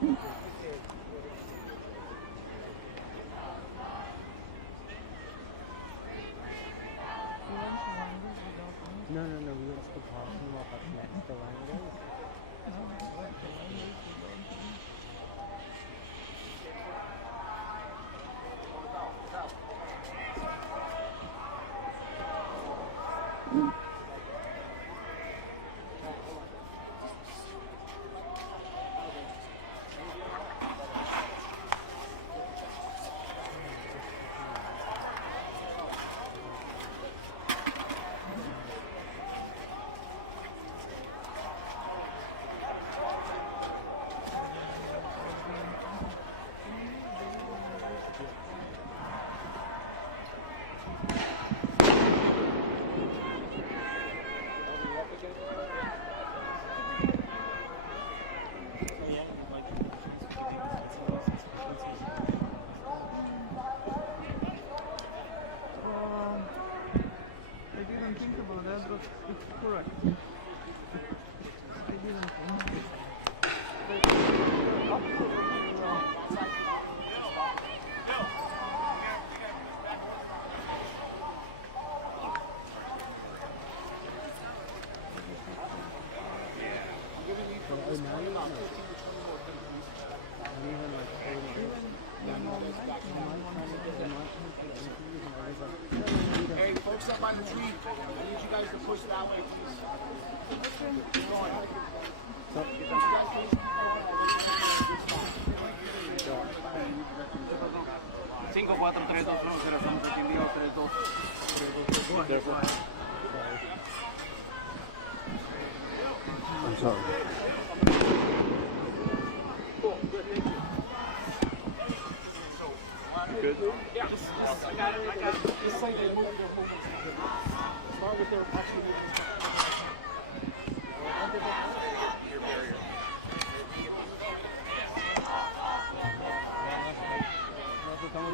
No, we were just talking about what's next to language. Hey, folks up by the tree, I need you guys to push that way, please. Keep going. 5, 4, 3, 2, 1, 0, estamos atendidos, 3, 2. I'm sorry. Cool, good, thank you. Good? Yeah, just I got it. Just like they move their movements. Start with their actual movements. Your barrier.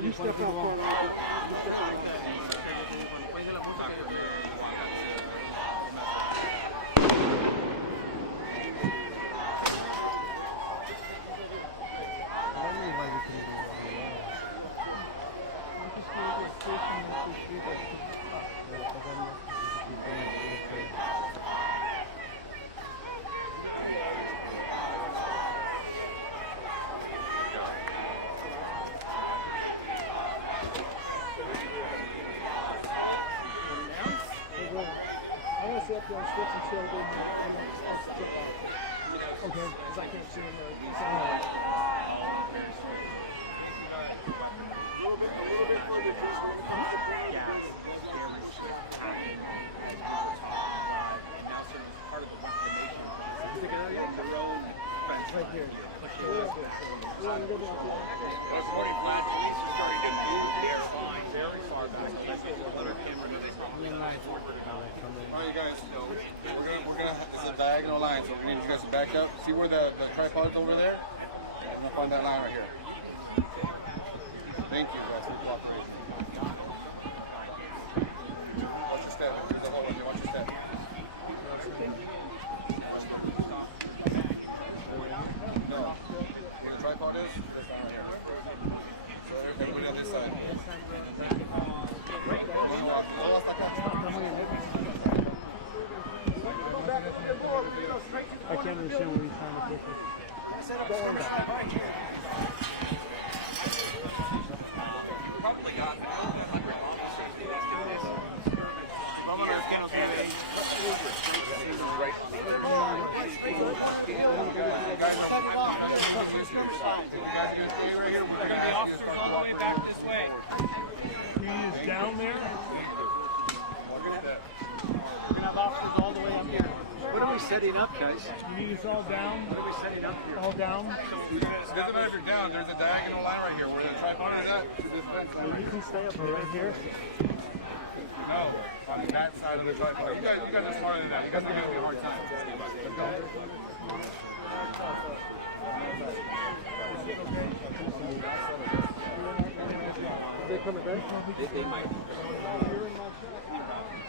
You step out front. You step out up there and switch and show them and jump out. Okay. Because I can't see them right. A little bit further, please. Gas, damage, and now sort of part of the nation. The road fence right here. Those 40 flat police are starting to move their line very far back. Let's get a better camera to this. Alright, you guys, we're gonna, this is a diagonal line, so we're gonna need you guys to back up. See where the tripod is over there? Yeah, I'm gonna find that line right here. Thank you guys for cooperation. Watch your step. There's a hole in there. Watch your step. No. Where the tripod is? This line right here. So everybody on this side. I can't understand what he's trying to push. Probably got 100 officers. The officers all the way back this way. He is down there. We're gonna have officers all the way up here. What are we setting up, guys? You need us all down. What are we setting up here? All down. It doesn't matter if you're down. There's a diagonal line right here where the tripod is at. To this fence line right You can stay up right here. No, on that side of the tripod. You guys are smarter than that. You guys are giving me a hard time. Let's go. Vic, coming back? They might.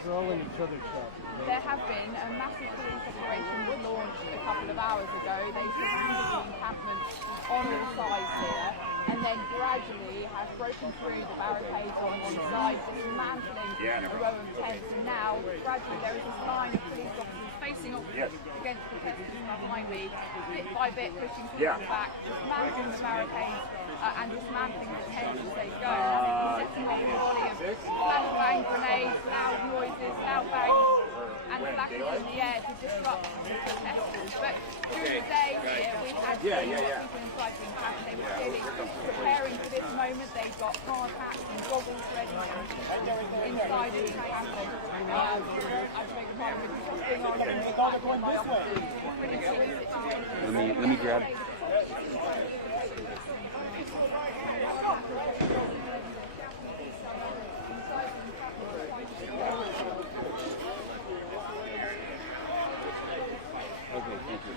They're all in each other's shop. There have been a massive police operation was launched a couple of hours ago. They surrounded the encampment on all sides here and then gradually have broken through the barricades on one side, dismantling a row of tents, and now gradually there is this line of police officers facing off against protesters behind me, bit by bit pushing people back, dismantling the barricades and dismantling the tents as they go. Setting off a volley of flashbang grenades, loud noises, loud bangs, and flashes in the air to disrupt the protesters. But during the day here, we've had people inside the encampment. They were clearly preparing for this moment. They've got hard hats and goggles ready inside the encampment. I beg your pardon, with what's going on in my offices. Pretty serious situation. Let me grab. Okay, thank you.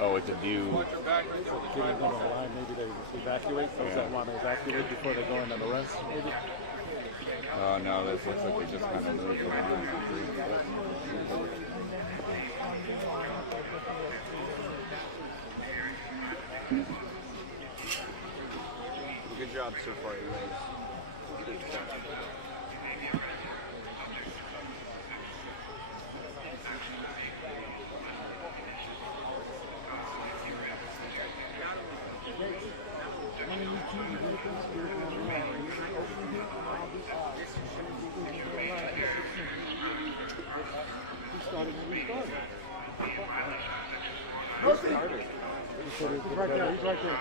Oh, it's a view. Getting on the line, maybe they evacuate. Those that want to evacuate before they go in and arrest, maybe. Oh no, this looks like they just kind of moved around. Good job so far, you guys. He's right there. He's right there.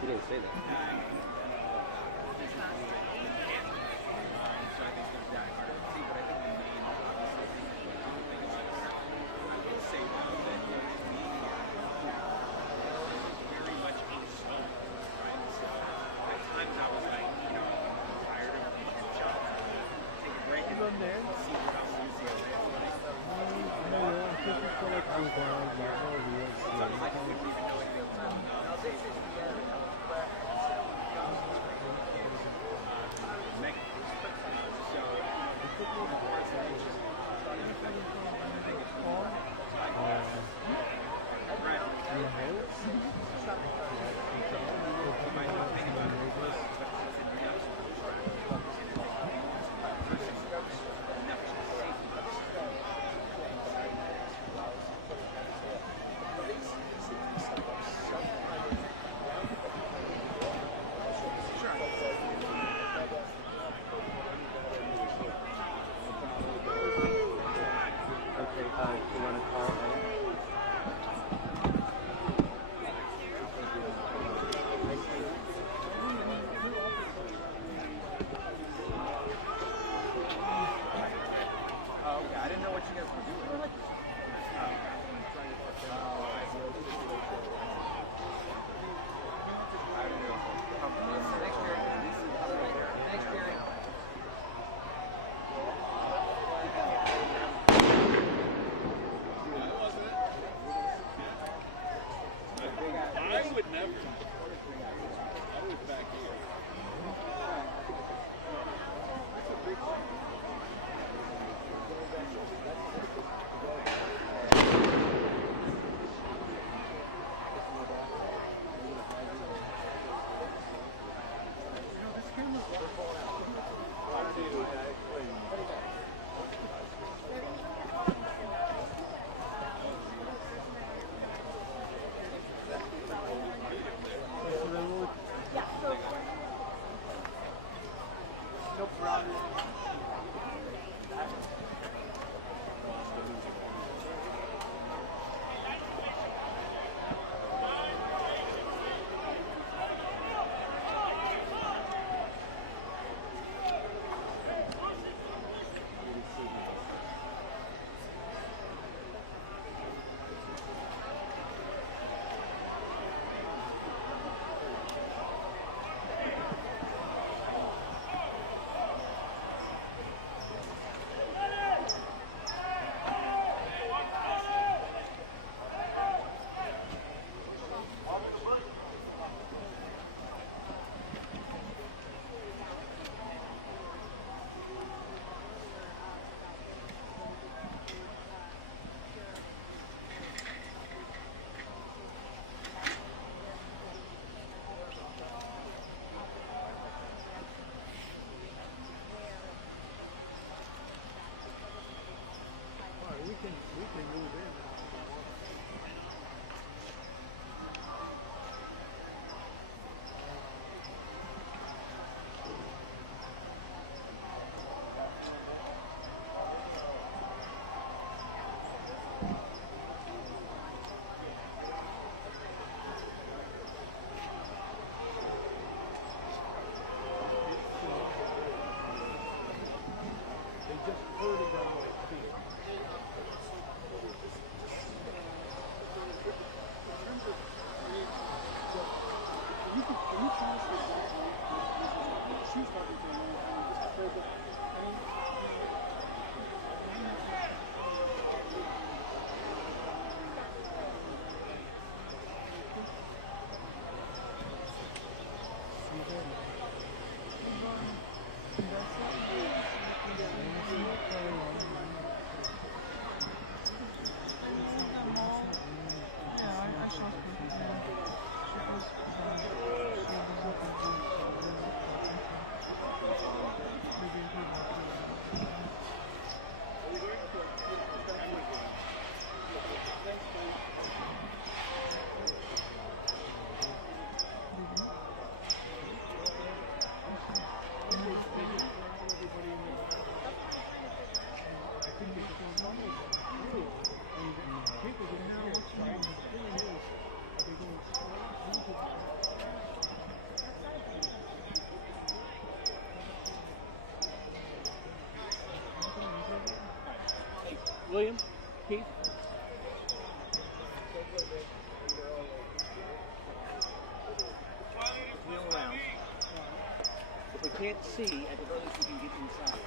He didn't say that. see at the very least we can get inside.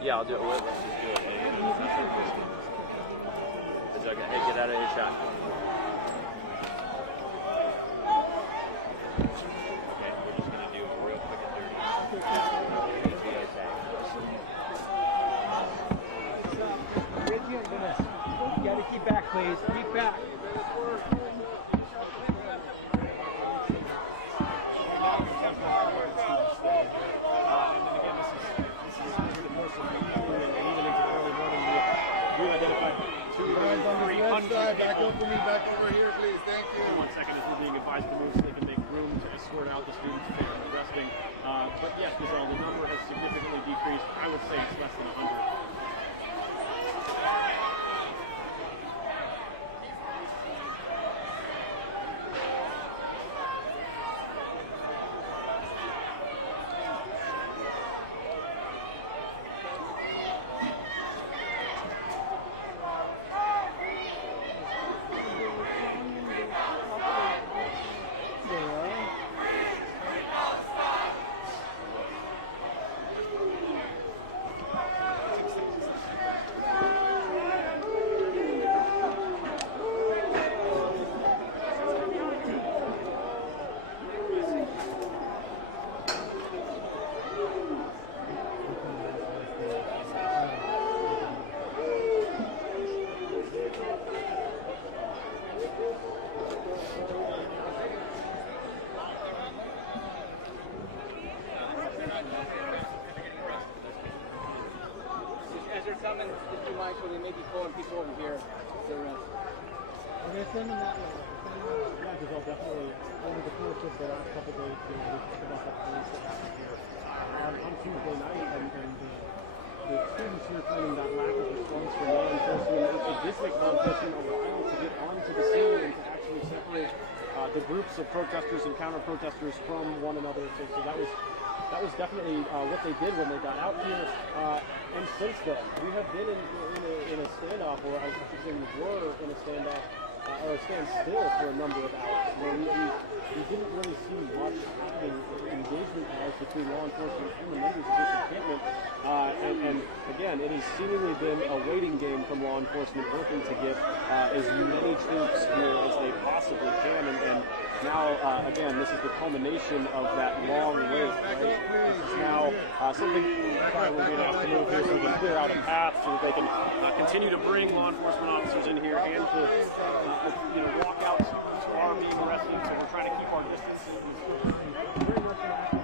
Yeah, I'll do it. Let's just do it. It's okay. Hey, get out of your shot. Okay, we're just going to do it real quick and dirty. You got to keep back, please. Keep back. Back up for me, back over here, please. Thank you. 1 second as we're being advised to move so they can make room to escort out the students if they're resting. But yes, Giselle, the number has significantly decreased. I would say it's less than 100. As they're coming, just be mindful they may be pulling people over here. They're sending that way. Yeah, because I'll definitely, over the course of the last couple of days, we talked about the police that happened here on Tuesday night, and the students here claiming that lack of response from law enforcement. It did take law enforcement a while to get onto the scene and to actually separate the groups of protesters and counter-protesters from one another. So that was definitely what they did when they got out here. And since then, we have been in a standoff, or I should say we were in a standoff, or a standstill for a number of hours, where we didn't really see much happening engagement-wise between law enforcement and the members of this encampment. And again, it has seemingly been a waiting game from law enforcement, working to get as many troops here as they possibly can. And now, again, this is the culmination of that long wait, right? This is now something probably we're going to have to move here so we can clear out a path so that they can continue to bring law enforcement officers in here and to walk out students who are being arrested. So we're trying to keep our distance. Very much an act of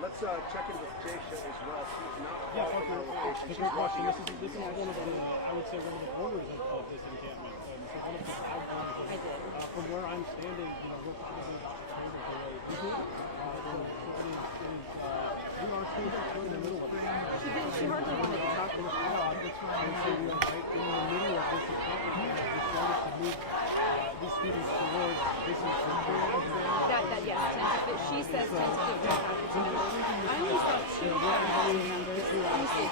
let's check in with Jaysha as well. She's not Yeah, far from our location. it's a great question. This is one of the, I would say, one of the corners of this encampment. So one of the side corners. I did. From where I'm standing, we're probably about 3 meters away. We are still in the middle of it. She hardly wanted to talk to us. And so we are right in the middle of this encampment. We started to move these students towards this is the third Yes, 10 to 15. She says 10 to 15 faculty members. I only saw 2 faculty members. Let me see.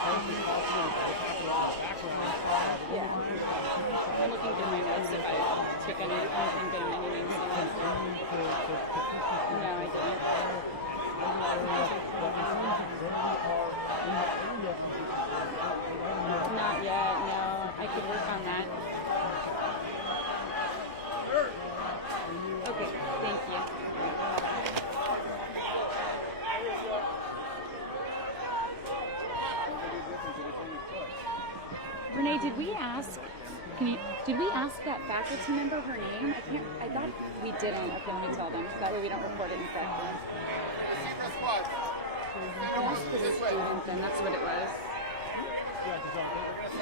Yeah. I'm looking through my notes if I took any, I'm getting any names down. No, I didn't. Not yet, no. I could work on that. Okay, thank you. Renee, did we ask that faculty member her name? I thought we didn't. Okay, let me tell them. That way we don't report it incorrectly. Then that's what it was.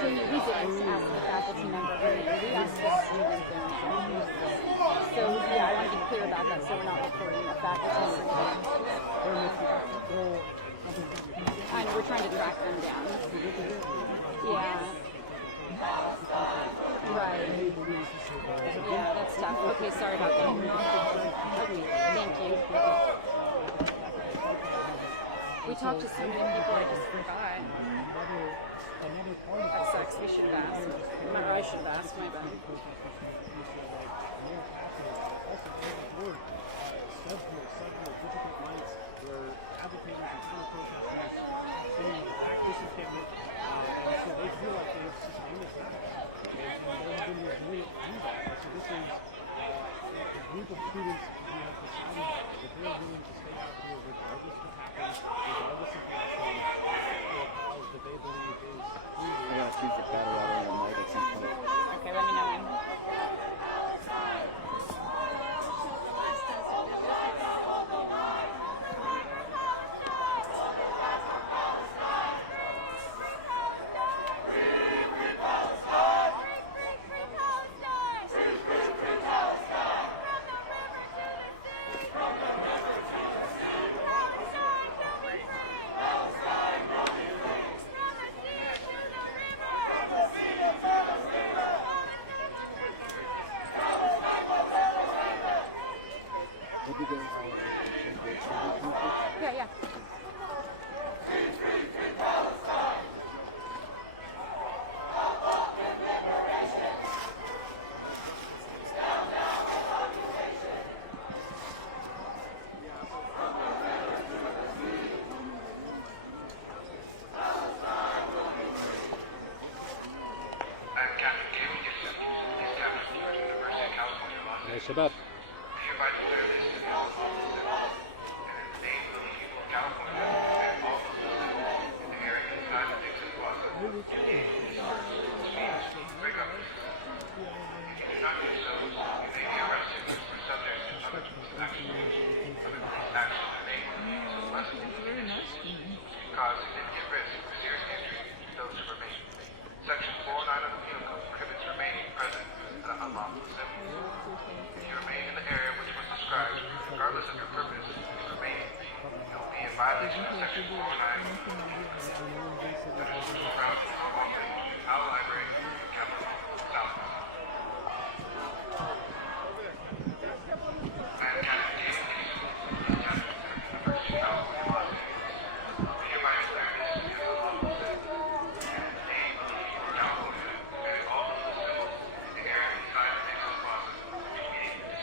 Jamie, we didn't ask the faculty member her name. We asked the student their name. So yeah, I want to be clear about that so we're not reporting a faculty member. And we're trying to track them down. Yeah. Right. Yeah, that's tough. Okay, sorry about that. Okay, thank you. We talked to so many people, I just forgot. That sucks. We should have asked. I should have asked. My bad. Group of students who have decided that they are willing to stay out here regardless of what happens, regardless of what happens, for a cause that they believe is legal. I gotta shoot the cattle out of the night at some point. Okay, let me know when. Yeah, yeah. Shabbat. Hereby declare this to be all lawful civil, and in the name of the people of California, and all those who live in the area inside the Dixon Plaza, break up. If you do not do so, you may be arrested or subject to other police action. Other police action may lessen inconvenience, cause significant risk of serious injury to those who remain. Section 409 of the Penal Code prohibits remaining present at an unlawful assembly. If you remain in the area which was described, regardless of your purpose in remaining, you will be in violation of Section 409 of the Penal Code. That is surrounded between our library and Capitol South. I am Captain David Casey, University of California, Los Angeles. I hereby declare this to be an unlawful assembly. Subject to other police action. Other police action may lessen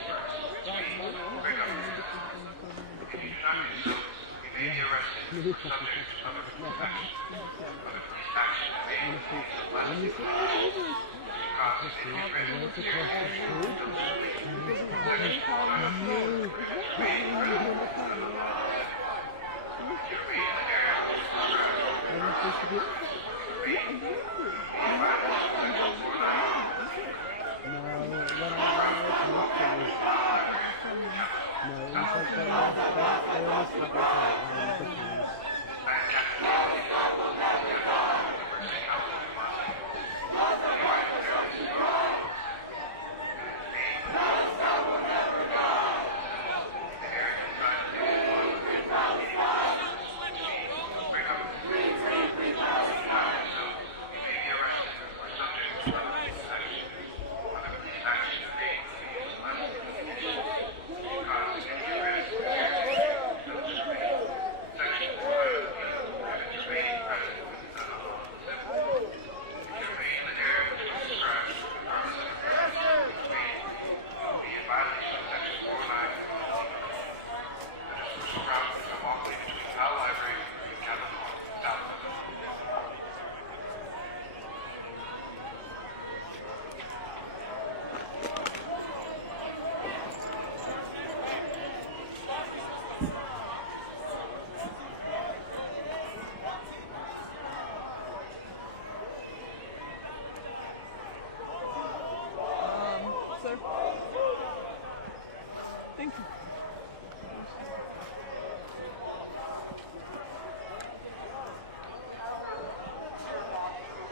cause significant risk of serious injury to those who remain. Section 409 of the Penal Code prohibits remaining present at an unlawful assembly. If you remain in the area which is described, regardless of your purpose in remaining, you will be in violation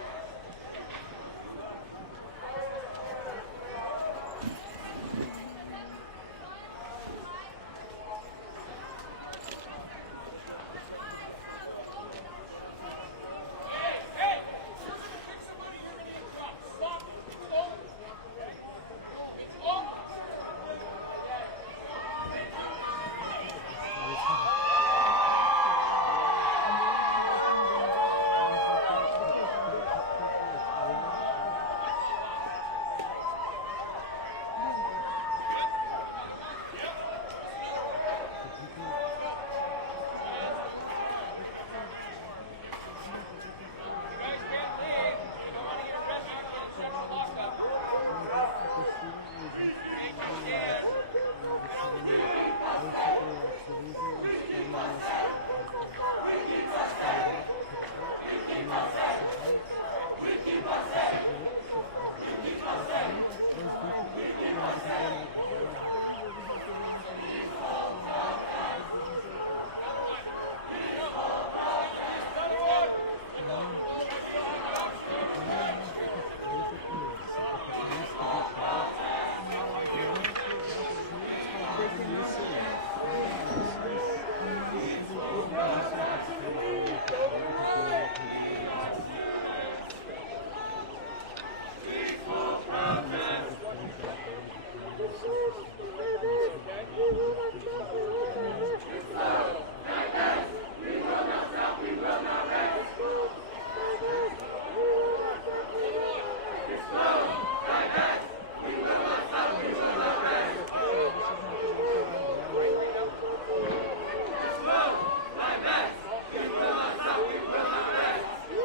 of Section 409 All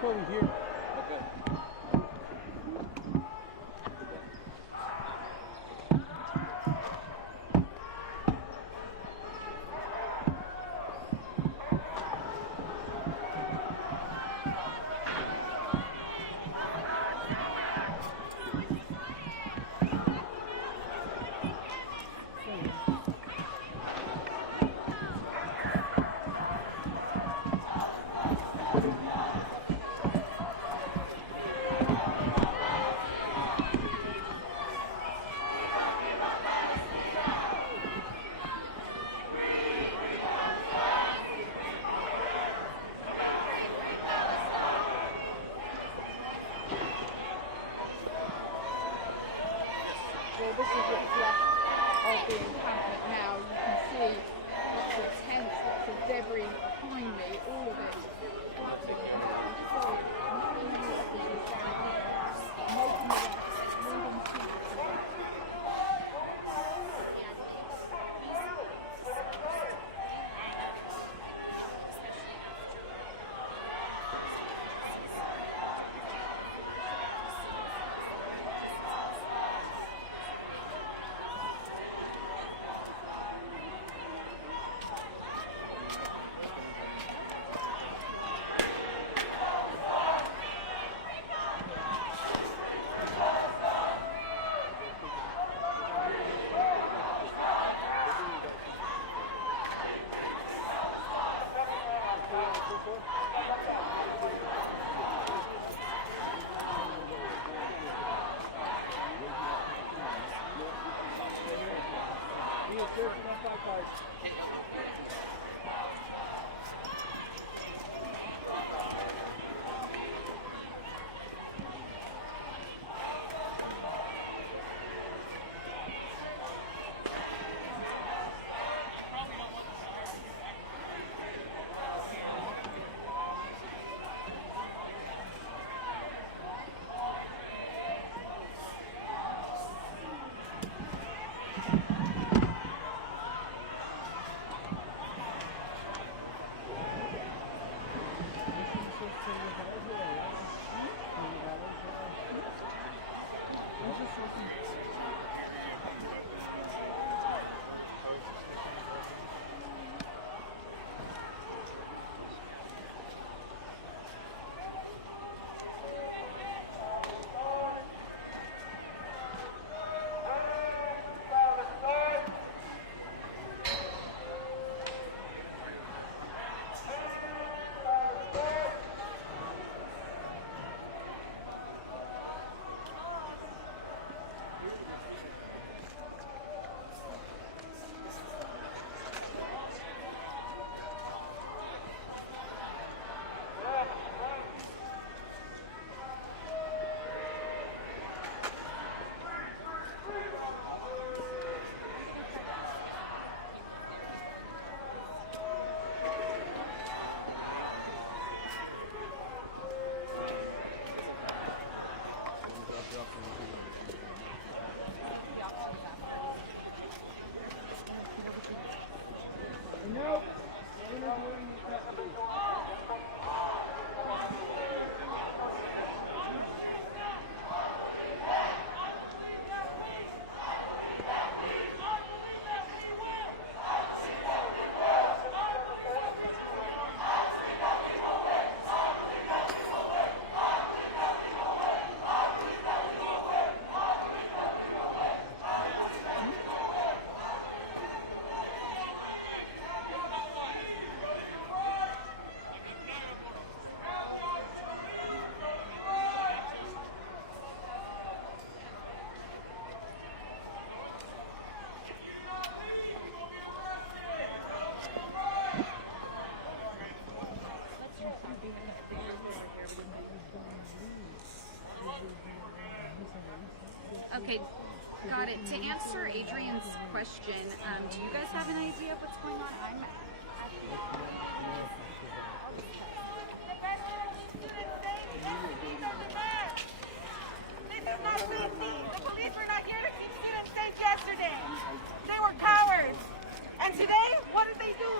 going here. Well, this is what's left of the encampment now. You can see lots of tents, lots of debris behind me, all of it flooding now. So many new officers down here making the rest, moving to the side. Okay, got it. To answer Adrian's question, do you guys have an idea of what's going on? I'm This is not safety. The police were not here to keep students safe yesterday. They were cowards. And today, what did they do?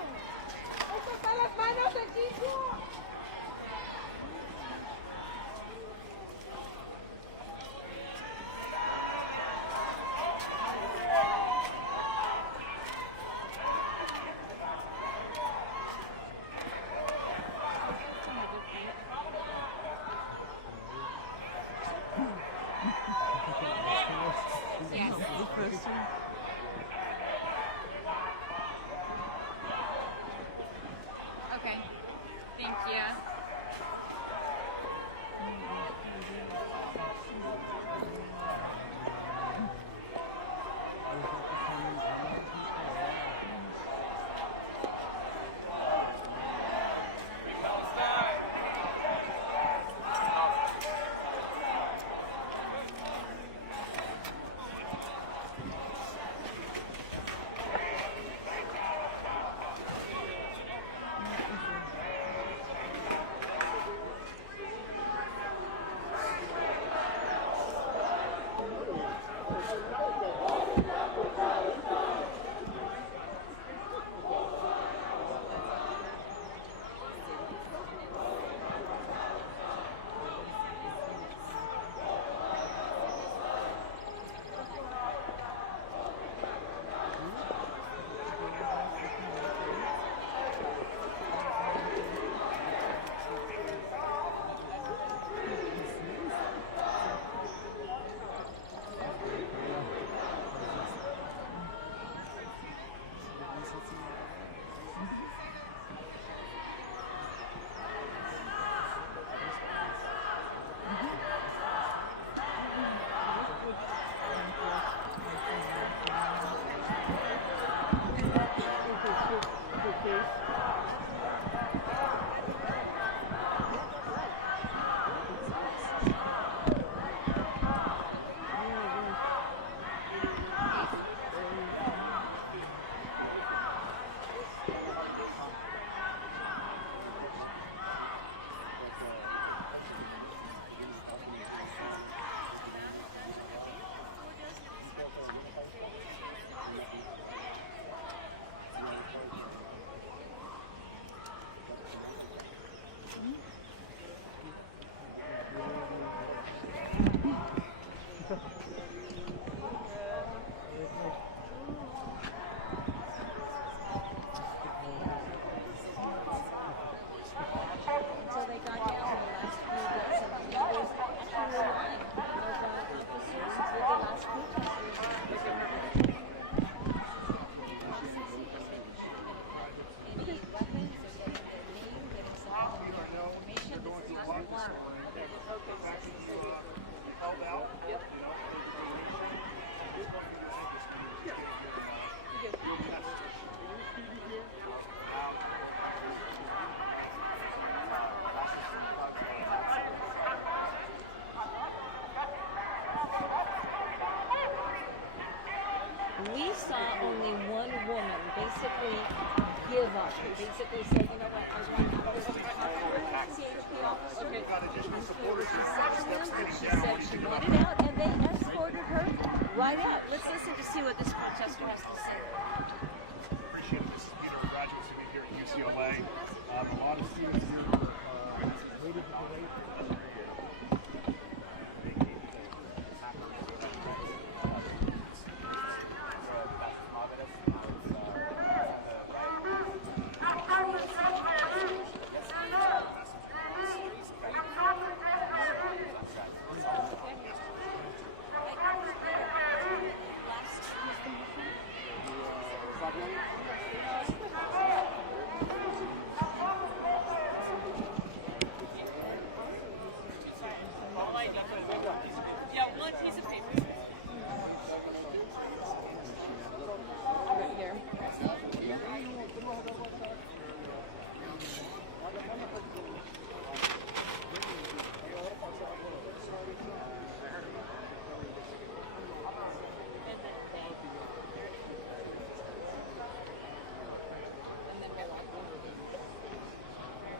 talk. He basically said, you know what, I want to talk to the CHP officer. Okay. She said to him, and she said she wanted out, and they escorted her right out. Let's listen to see what this protester has to say. Appreciate this, graduate student here at UCLA. A lot of students here waited to wait. Yeah, one piece of paper. Right here.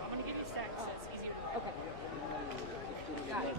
I'm gonna give you stacks so it's easier. Okay. Got it.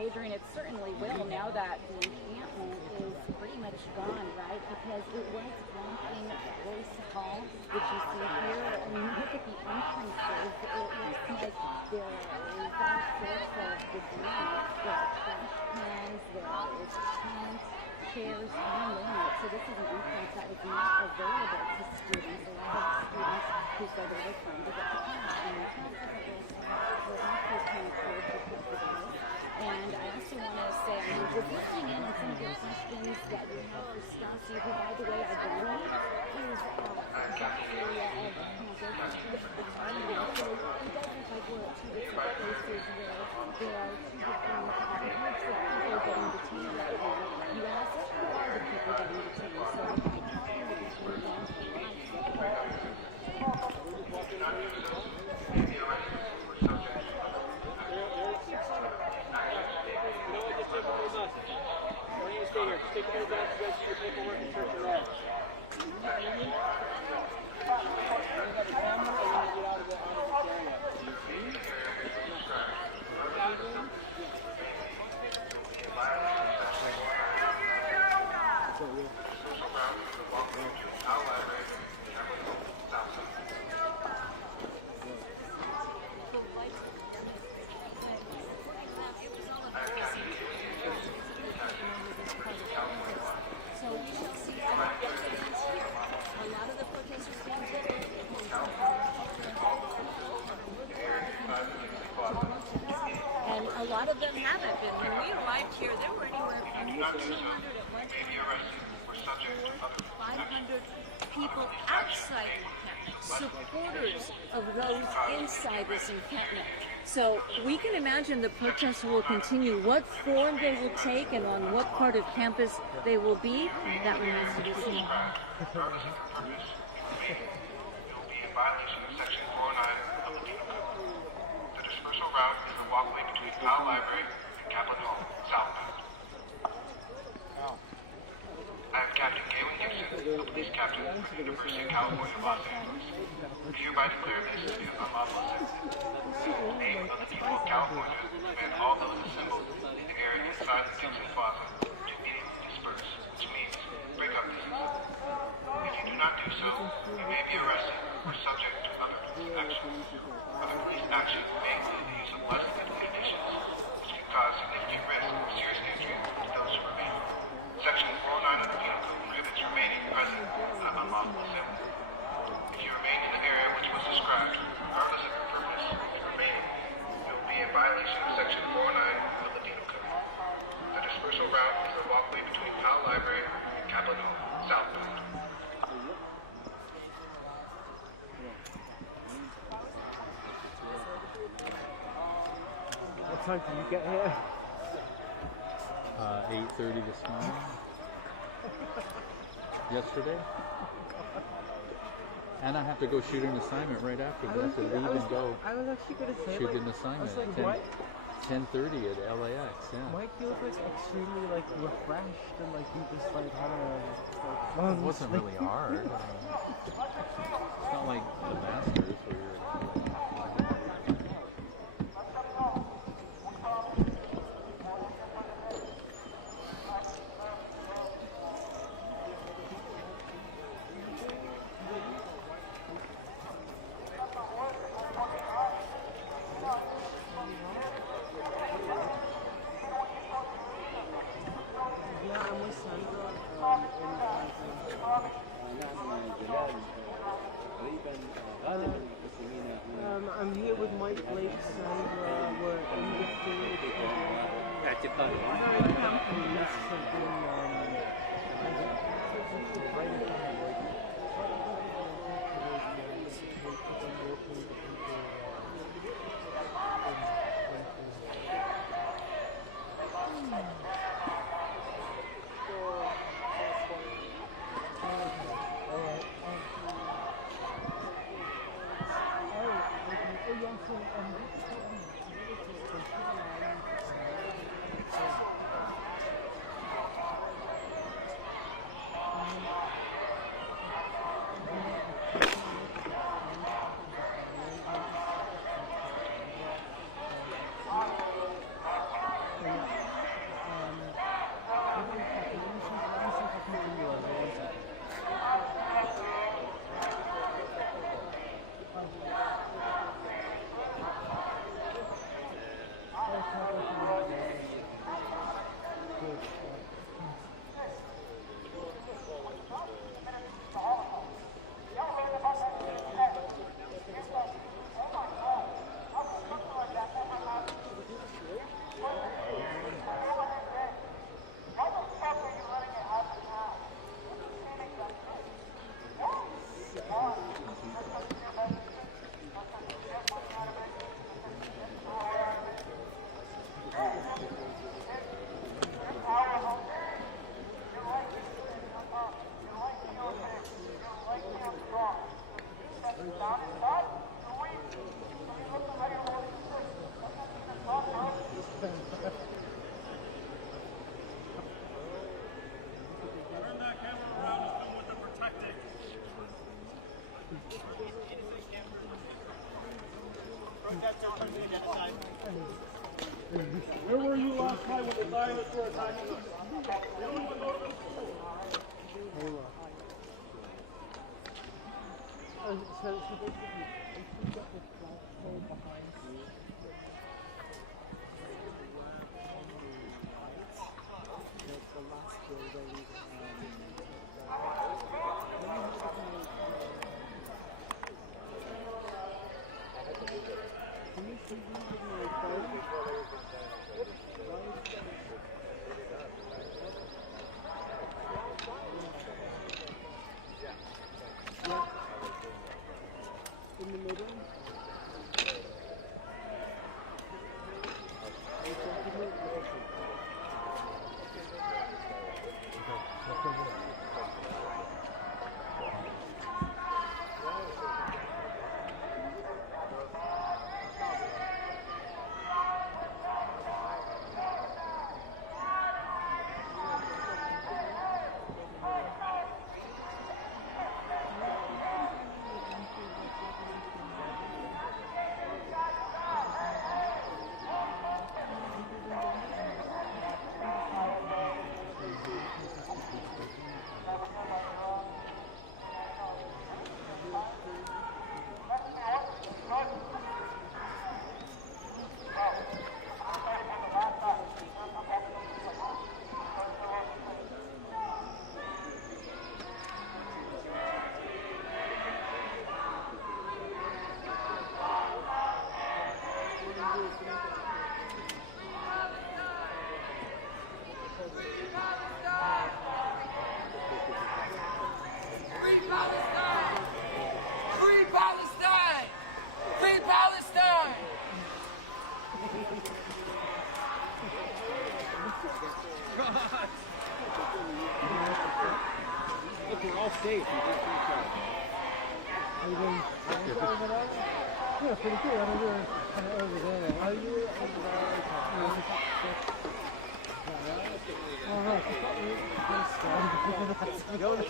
Adrian, it certainly will now that the encampment is pretty much gone, right? Because it was blocking Royce Hall, which you see here. I mean, look at the entrances. It looks like there is all sorts of debris. There are trash cans, there is tents, chairs, you name it. So this is an entrance that is not available to students. A lot of students who said they were trying to get to class. And the classes at Royce Hall were also kind of closed because of this. And I also want to say, I mean, just listening in on some of your questions that we have for Stassi, who, by the way, I believe is bacteria of campus. So it does look like we're at two different places where there are two different groups of people getting detained right now. You asked, who are the people getting detained? So I think we will be coming down to the Don't even stay here. Just take the whole back to your paperwork and search your lab. And a lot of them haven't been. When we arrived here, there were anywhere from 1,500 at one time to 500 people outside the encampment, supporters of those inside this encampment. So we can imagine the protests will continue. What form they will take and on what part of campus they will be, that remains to be seen. It will be in violation of Section 409 of the Powell Library and Capitol Hall, southbound. I am Captain Galen Gibson, a police captain for the University of California, Los Angeles. I hereby declare this to be an unlawful assembly. In the name of the people of California, command all those assembled in the area inside the Dixon Plaza to immediately disperse, which means break up this assembly. If you do not do so, you may be arrested or subject to other police action. Other police action may include the use of less lethal conditions, which can cause significant risk or serious injury to those who remain. Section 409 of the Penal Code prohibits remaining present at unlawful assembly. If you remain in the area which was described, regardless of your purpose in remaining, you will be in violation of Section 409 of the Penal Code. The dispersal route is the walkway between Powell Library and Capitol Hall, southbound. What time did you get here? 8:30 this morning. Yesterday. And I have to go shoot an assignment right after. I have to leave and go I was actually going to say, shoot like, an assignment I was at like, 10:30 at LAX. Yeah. Mike, you look like extremely like refreshed and like you just like had a like. Well, it wasn't really hard. It's not like the Masters where you're. I'm here with Mike Blake, and we're in the field. Encampment. Where were you last night when the Zionists were attacking us? Anyone go to the school? So basically, if you got the flagpole behind you, the last building, can you see me with my phone? In the middle? Free Palestine! Free Palestine! Look, we're all safe. How you doing? Over there? Yeah, pretty good. I mean, we were kind of over there. How are you over there? Oh, no, she's got me kind of scared. That's the only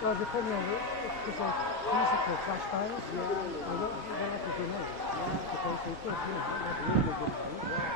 well, depending on it, it's like musical flash tiles. Yeah. I don't have to do that. Because they put, like really good tiles.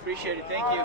Appreciate it. Thank you.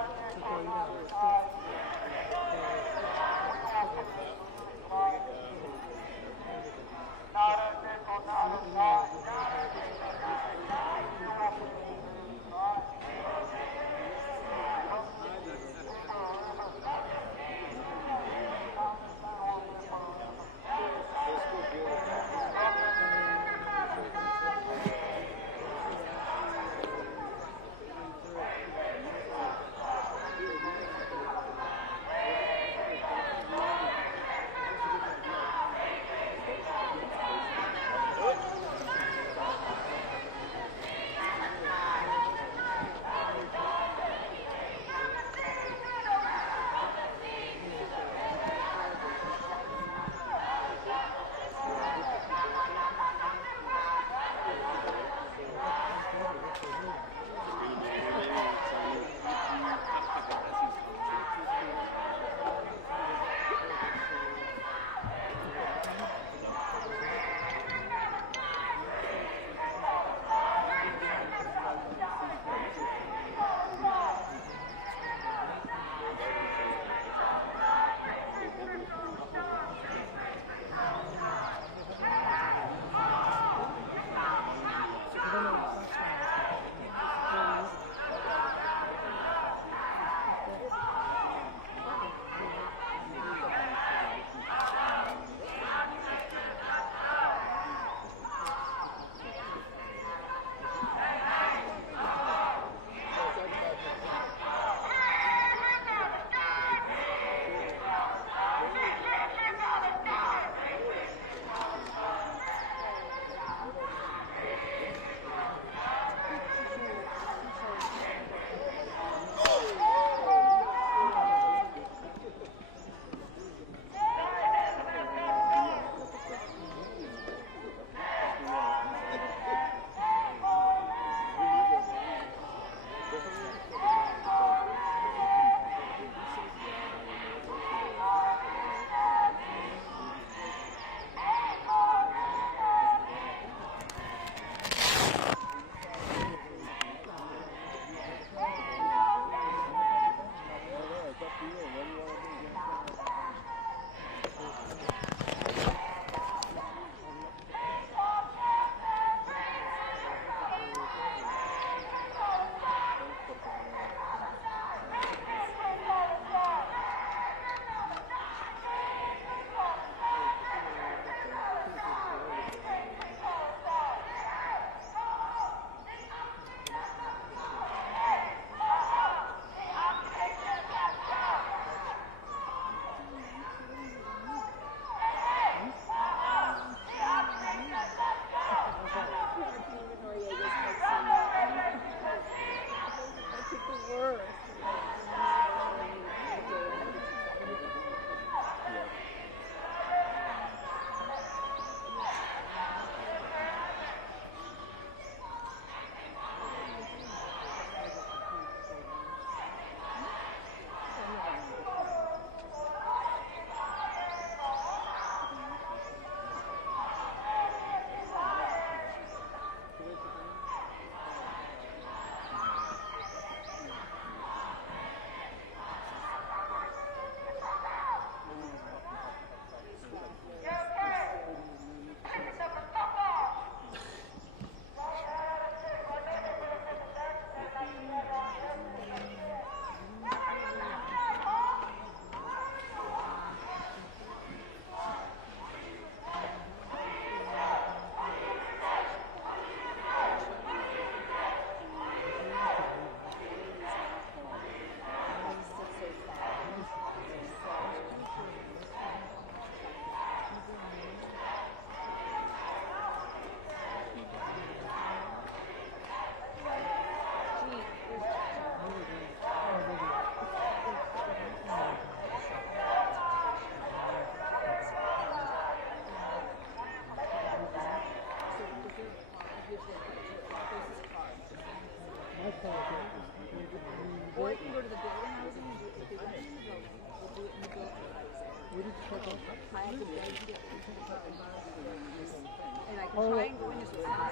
try and go in as responsible.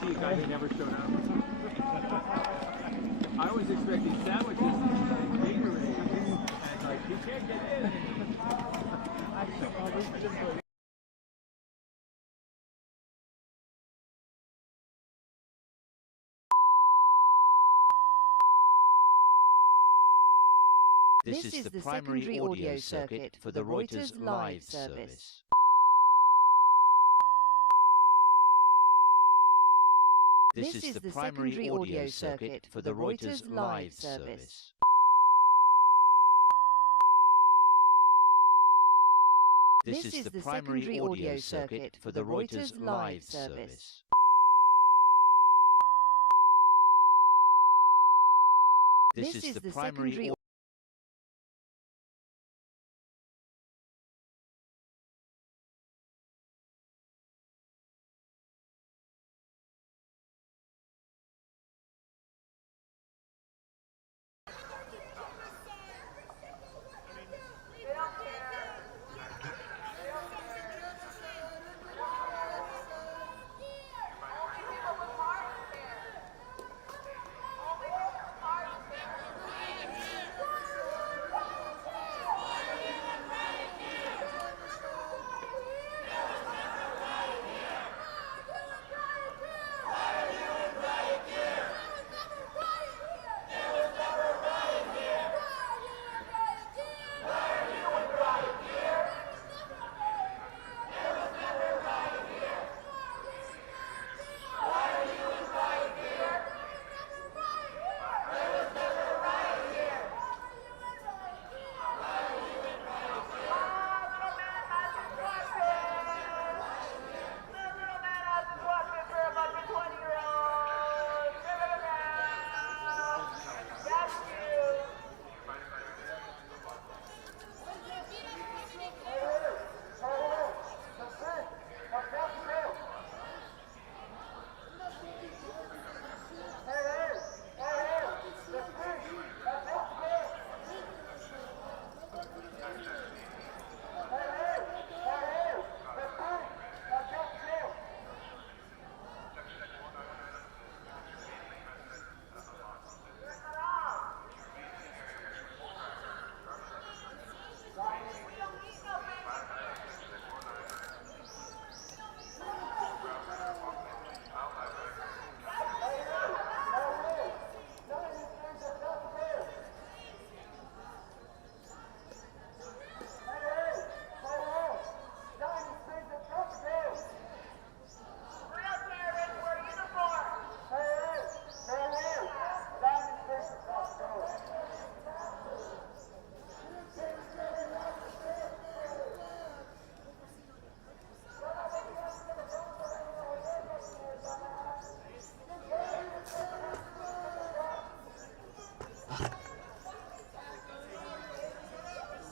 See a guy who never showed up. I was expecting sandwiches and Gatorade, and like, you can't get in. This is the primary audio circuit for the Reuters live service. This is the primary audio circuit for the Reuters live service. This is the primary audio circuit for the Reuters live service. This is the primary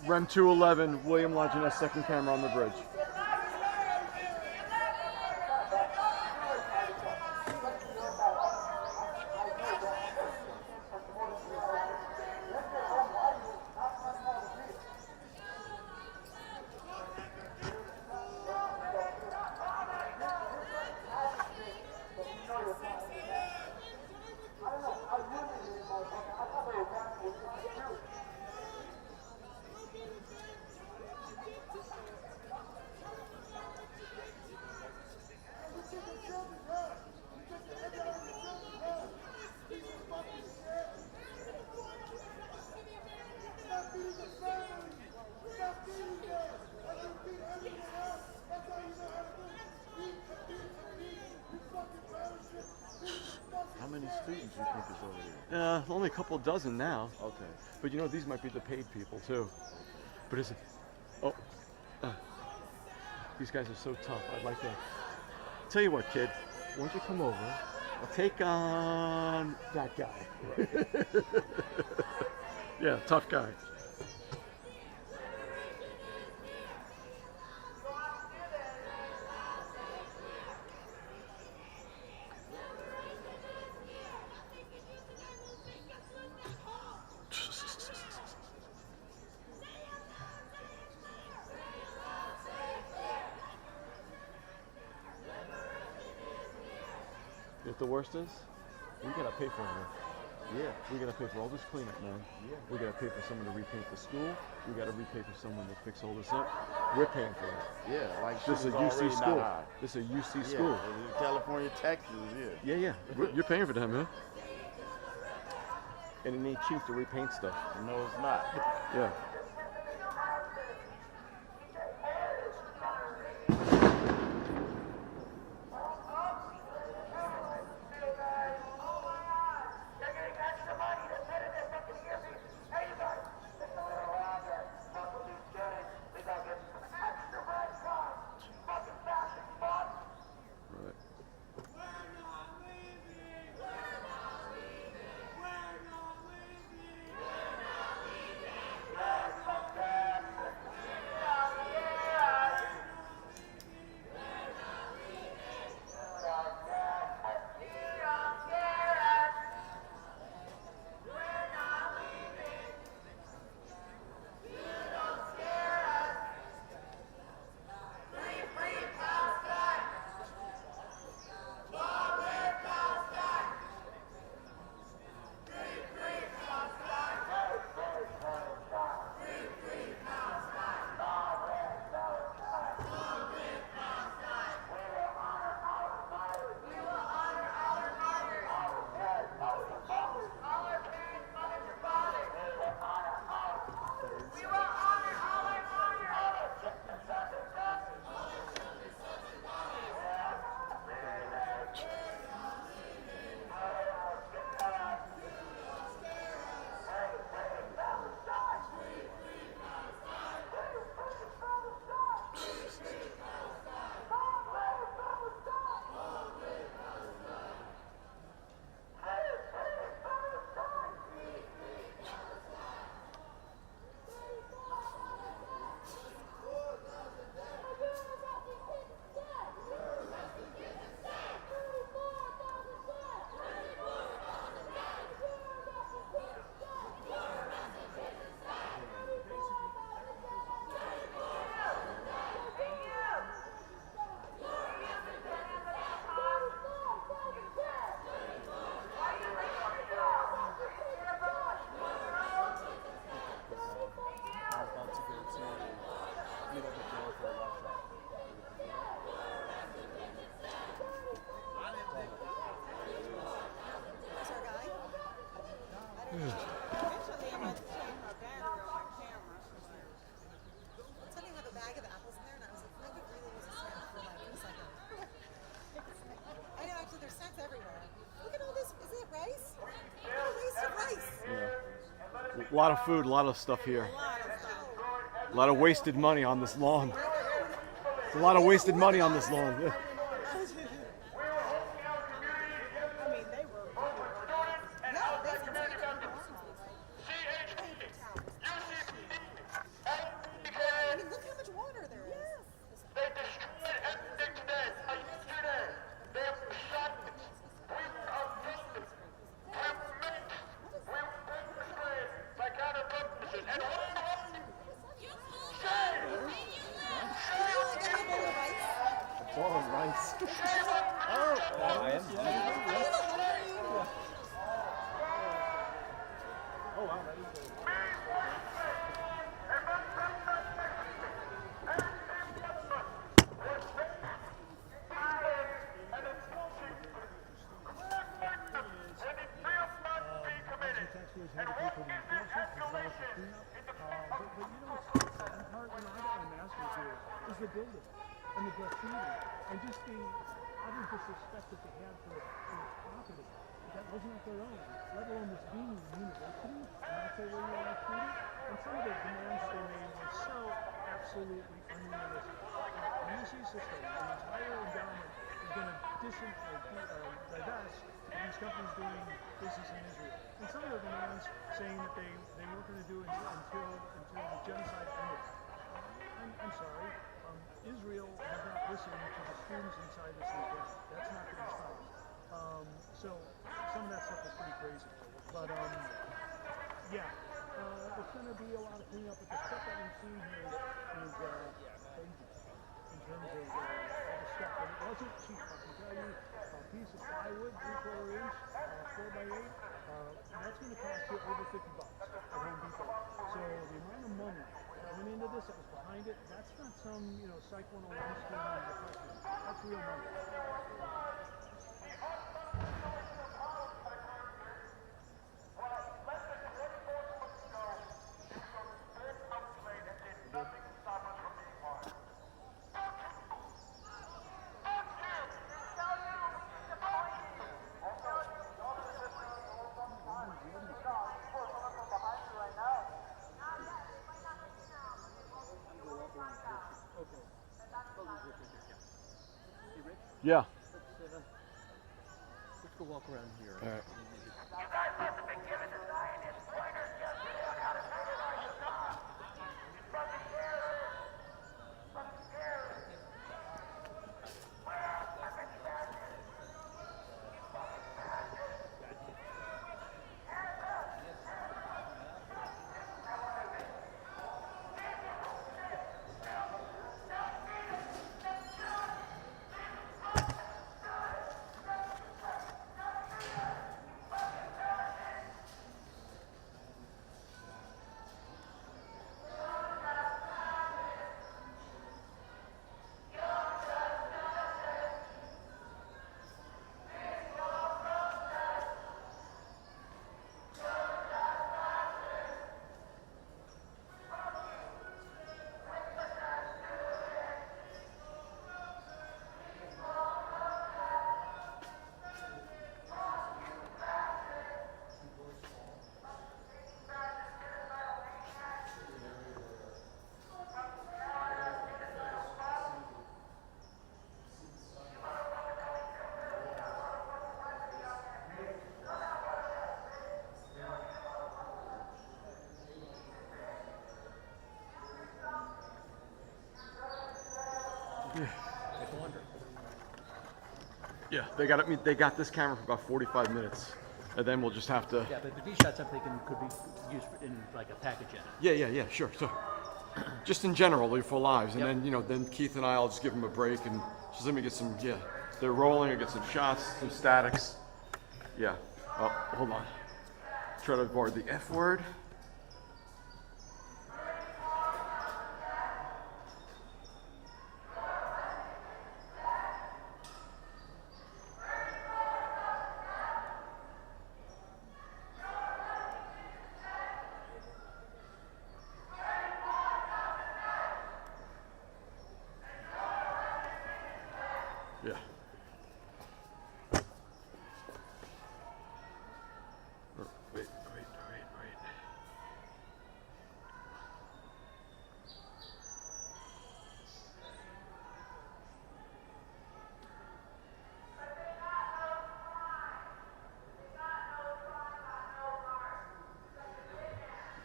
Rem 211, William Lajeunesse, second camera on the bridge. How many students do you think is over there? Only a couple dozen now. Okay. But you know, these might be the paid people too. But is it? Oh, these guys are so tough. I'd like to tell you what, kid. Why don't you come over? I'll take on that guy. Yeah, tough guy. You know what the worst is? We gotta pay for it. Yeah. We gotta pay for all this cleanup, man. Yeah. We gotta pay for someone to repaint the school. We gotta repay for someone to fix all this up. We're paying for that. Yeah, like this is a UC school. This is a UC school. California, Texas, yeah. Yeah. You're paying for them, man. And it ain't cheap to repaint stuff. No, it's not. Yeah. A lot of food, a lot of stuff here. A lot of wasted money on this lawn. A lot of wasted money on this lawn. Yeah. Taxpayers had to pay for the enforcement as well as the cleanup. But you know what's the sad part, and I got my master's here, is the building and the graffiti and just the utter disrespect that they had for property that wasn't of their own, let alone this being a university, and that's the way you want to treat it. And some of the demands they made were so absolutely unrealistic. The UC system, the entire endowment, is going to divest these companies doing business in Israel. And some of their demands saying that they weren't going to do it until the genocide ended. I'm sorry. Israel has not listened to the students inside this encampment. That's not the response. So some of that stuff is pretty crazy. But yeah, it's going to be a lot of cleanup. But the stuff that we've seen here is crazy in terms of all the stuff. And it wasn't cheap, I can tell you. A piece of plywood, 3/4 inch, 4x8, that's going to cost you over $50 at Home Depot. So the amount of money that went into this, that was behind it, that's not some, Psych 101 student in the freshman. That's real money. Yeah. Let's go walk around here. All right. You guys must have been given the Zionist pointers yesterday on how to criticize the law. Fucking terrorists. Fucking terrorists. Well, I bet you bastards. You fucking bastards. Hands up. Yeah, they got this camera for about 45 minutes, and then we'll just have to. Yeah, but these shots I'm thinking could be used in like a package edit. Yeah, sure. So, just in general, their full lives, and then then Keith and I'll just give them a break and just let me get some. Yeah, they're rolling. I get some shots, some statics. Yeah. Oh, hold on. Try to avoid the F word. Yeah. Wait.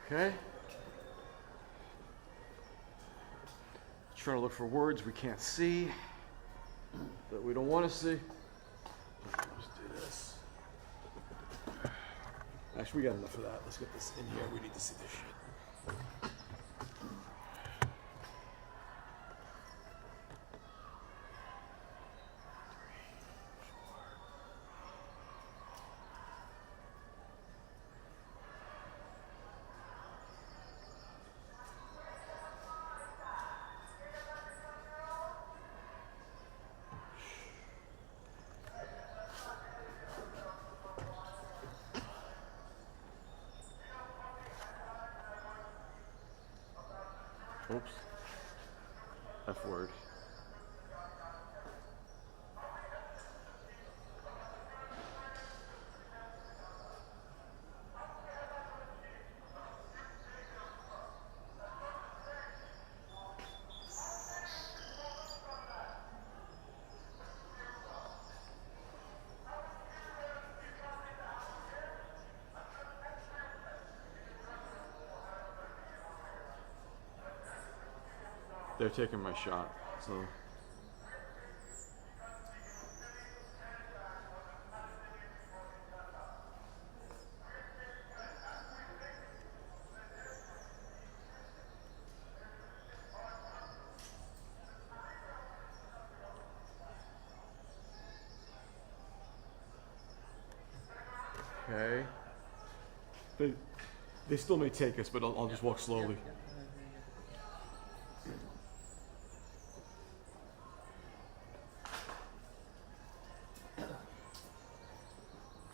Okay. Trying to look for words we can't see, that we don't want to see. Let's do this. Actually, we got enough of that. Let's get this in here. We need to see this shit. Oops. F word. They're taking my shot, so. Okay. They still may take us, but I'll just walk slowly.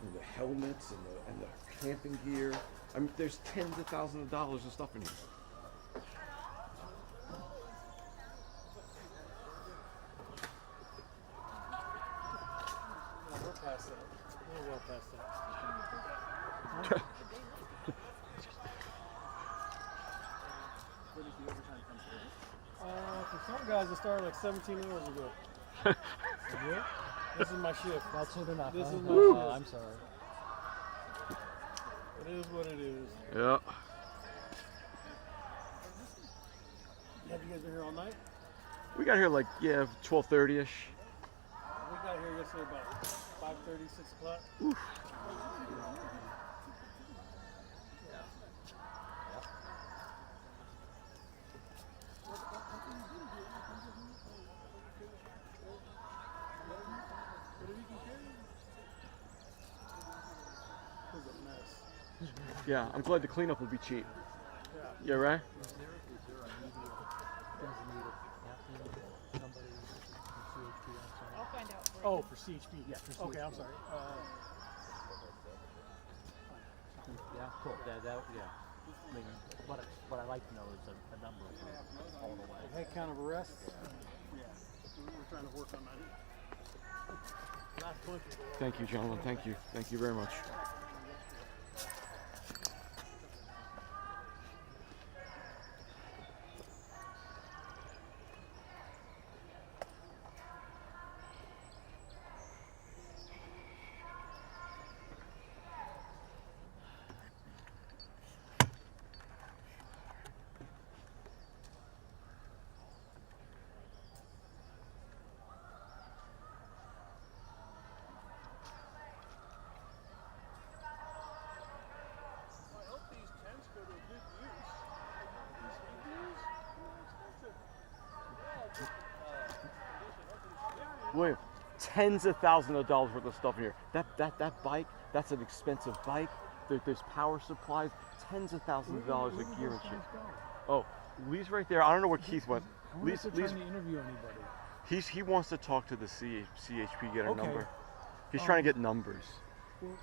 And the helmets and the camping gear. I mean, there's tens of thousands of dollars of stuff in here. We're past that. We're well past that. For some guys, it started like 17 hours ago. This is my shift. That's it enough. This is my Woo. shift. I'm sorry. It is what it is. Yeah. Have you guys been here all night? We got here like, yeah, 12:30ish. We got here yesterday about 5:30, 6 o'clock. Oof. Yeah, I'm glad the cleanup will be cheap. Yeah, right? Oh, for CHP. Yeah, for Okay, CHP. I'm sorry. Yeah, cool. Yeah. I mean, what I like to know is a number all the way. Head count of arrests. Yeah, we're trying to work on that. Last bunch. Thank you, gentlemen. Thank you. Thank you very much. William, tens of thousands of dollars worth of stuff in here. That bike, that's an expensive bike. There's power supplies, tens of thousands of dollars of gear and shit. Oh, Lee's right there. I don't know where Keith went. Lee's trying to interview anybody. he wants to talk to the CHP, get a Okay. number. He's trying to get numbers. Well,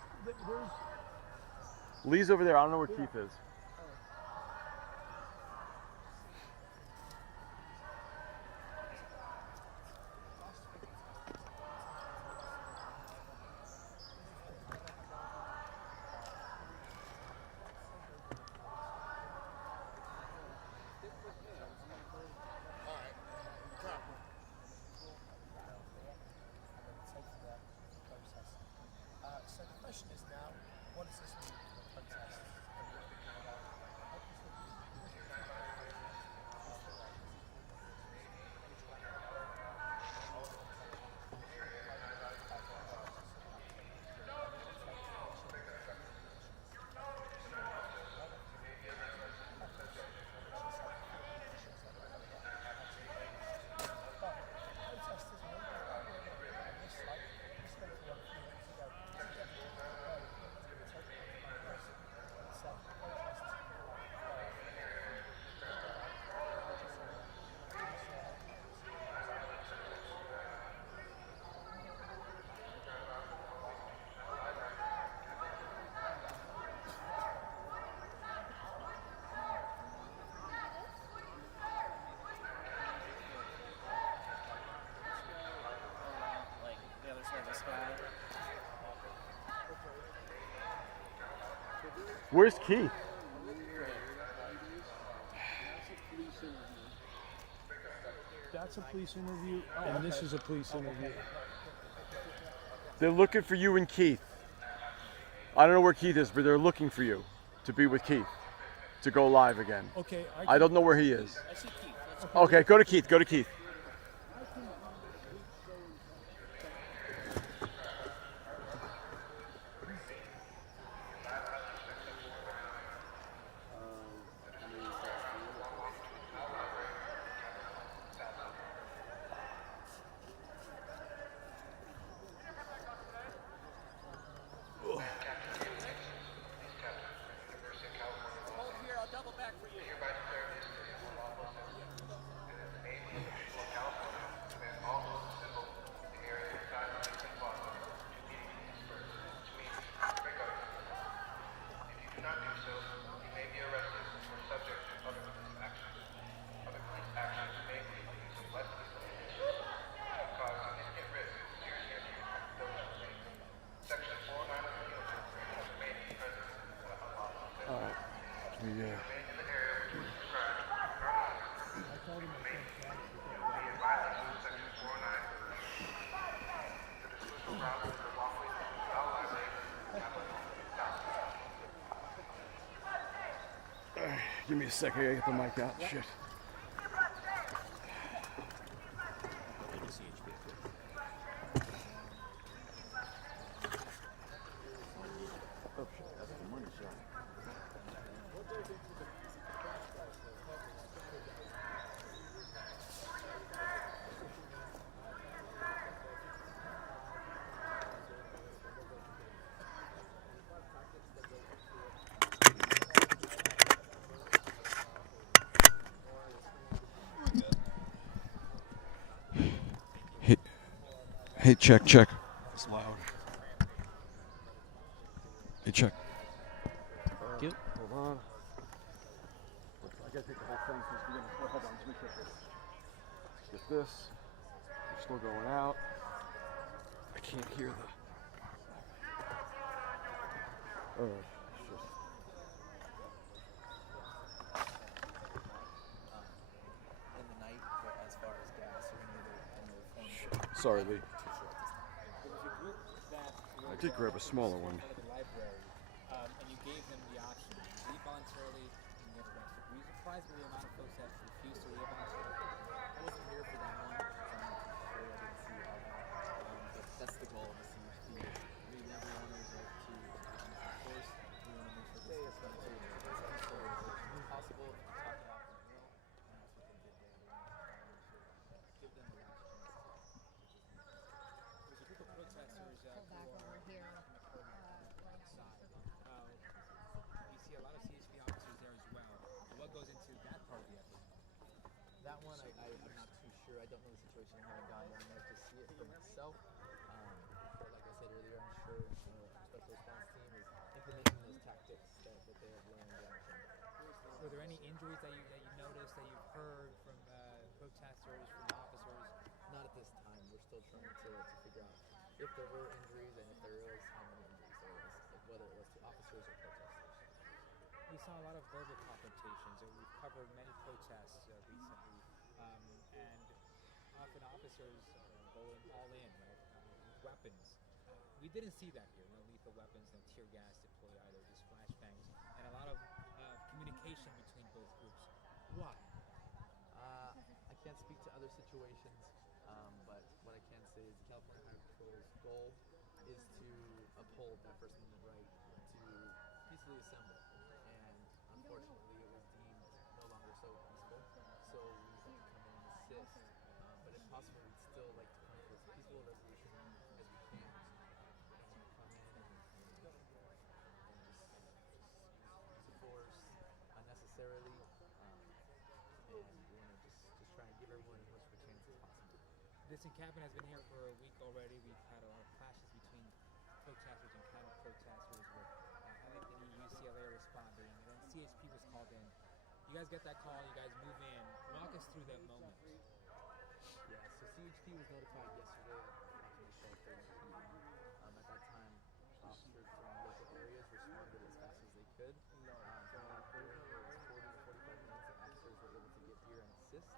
Lee's over there. I don't know where Keith is. So the question is now, what does this mean for the protest? Where's Keith? That's a police interview, and this is a police interview. They're looking for you and Keith. I don't know where Keith is, but they're looking for you to be with Keith, to go live again. Okay. I don't know where he is. I see Keith. Okay, go to Keith. Go to Keith. Give me a second, I gotta get the mic out. Shit. Hey, check. It's loud. Hey, check. Yep. Hold on. I gotta take the whole thing from the beginning. Well, hold on, let me get this. Get this. We're still going out. I can't hear the. Oh, shit. In the night, as far as gas or any other phone. Sorry, Lee. I did grab a smaller one. And you gave them the option to leave voluntarily and get arrested. Were you surprised by the amount of folks that refused to leave voluntarily? I wasn't here for that one, so I'm not too sure. I didn't see all that. But that's the goal of the CHP. Leave everyone is right to enforce. We want to make sure this is going to be as peaceful as possible. Talk it out from real, and that's what they did there. Give them the last chance. There's a group of protesters who are here. You see a lot of CHP officers there as well. What goes into that part of the effort? That one, I'm not too sure. I don't know the situation. I haven't gone down there to see it for myself. But like I said earlier, I'm sure the special response team is implementing those tactics that they have learned in action. Were there any injuries that you noticed, that you've heard from protesters, from officers? Not at this time. We're still trying to figure out if there were injuries, and if there is, how many injuries there was, like whether it was to officers or protesters. We saw a lot of verbal confrontations, and we've covered many protests recently, and often officers going all in, right, with weapons. We didn't see that here. No lethal weapons, no tear gas deployed either, just flashbangs, and a lot of communication between both groups. Why? I can't speak to other situations, but what I can say is the California Highway Patrol's goal is to uphold that First Amendment right to peacefully assemble. And unfortunately, it was deemed no longer so peaceful, so we had to come in and assist. But if possible, we'd still like to come to as peaceful a resolution as we can. We don't want to come in and just use force unnecessarily. And we want to just try and give everyone as much of a chance as possible. This encampment has been here for a week already. We've had a lot of clashes between protesters and counter-protesters with UCLA responding, and then CHP was called in. You guys get that call, you guys move in. Walk us through that moment. Yeah, so CHP was notified yesterday at approximately 12:30 p.m. At that time, officers from local areas responded as fast as they could. could. After it was 40 to 45 minutes, the officers were able to get here and assist.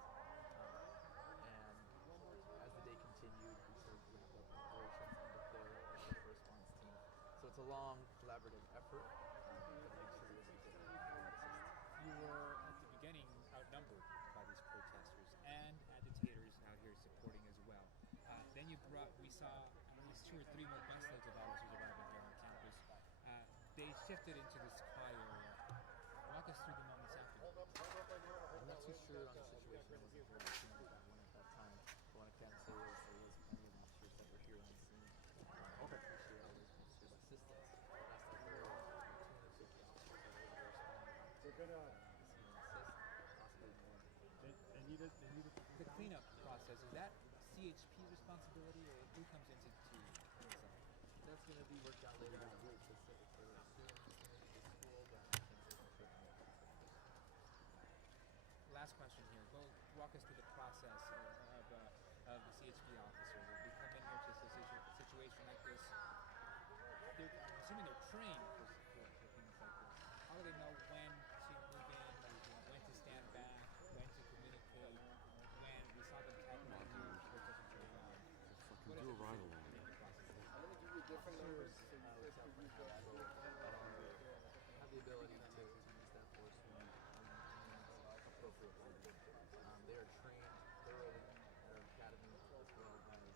And as the day continued, we started to wrap up operations and deploy our special response team. So it's a long, collaborative effort, but eventually was able to assist. You were at the beginning outnumbered by these protesters and agitators out here supporting as well. Then we saw at least 2 or 3 more busloads of officers arriving here on campus. They shifted into this quiet area. Walk us through the moments after. I'm not too sure on the situation. I wasn't here on scene at that time. But what I can say is there was plenty of officers that were here on scene. Okay. I appreciate all those officers' assistance. Last I heard, 250 officers that were able to respond. They're gonna assist, possibly more. They need it. The cleanup process, is that CHP responsibility, or who comes into clean this up? That's going to be worked out later on. Specific for the school, but I can't say for sure. Last question here. Go walk us through the process of the CHP officers. They come in here to a situation like this. I'm assuming they're trained for things like this. How do they know when to move in, when to stand back, when to communicate, when we saw them tackling the new protesters for a while? What is Do a ride it? along. Officers have the ability to use that force when appropriate. They are trained thoroughly at our academy as well as other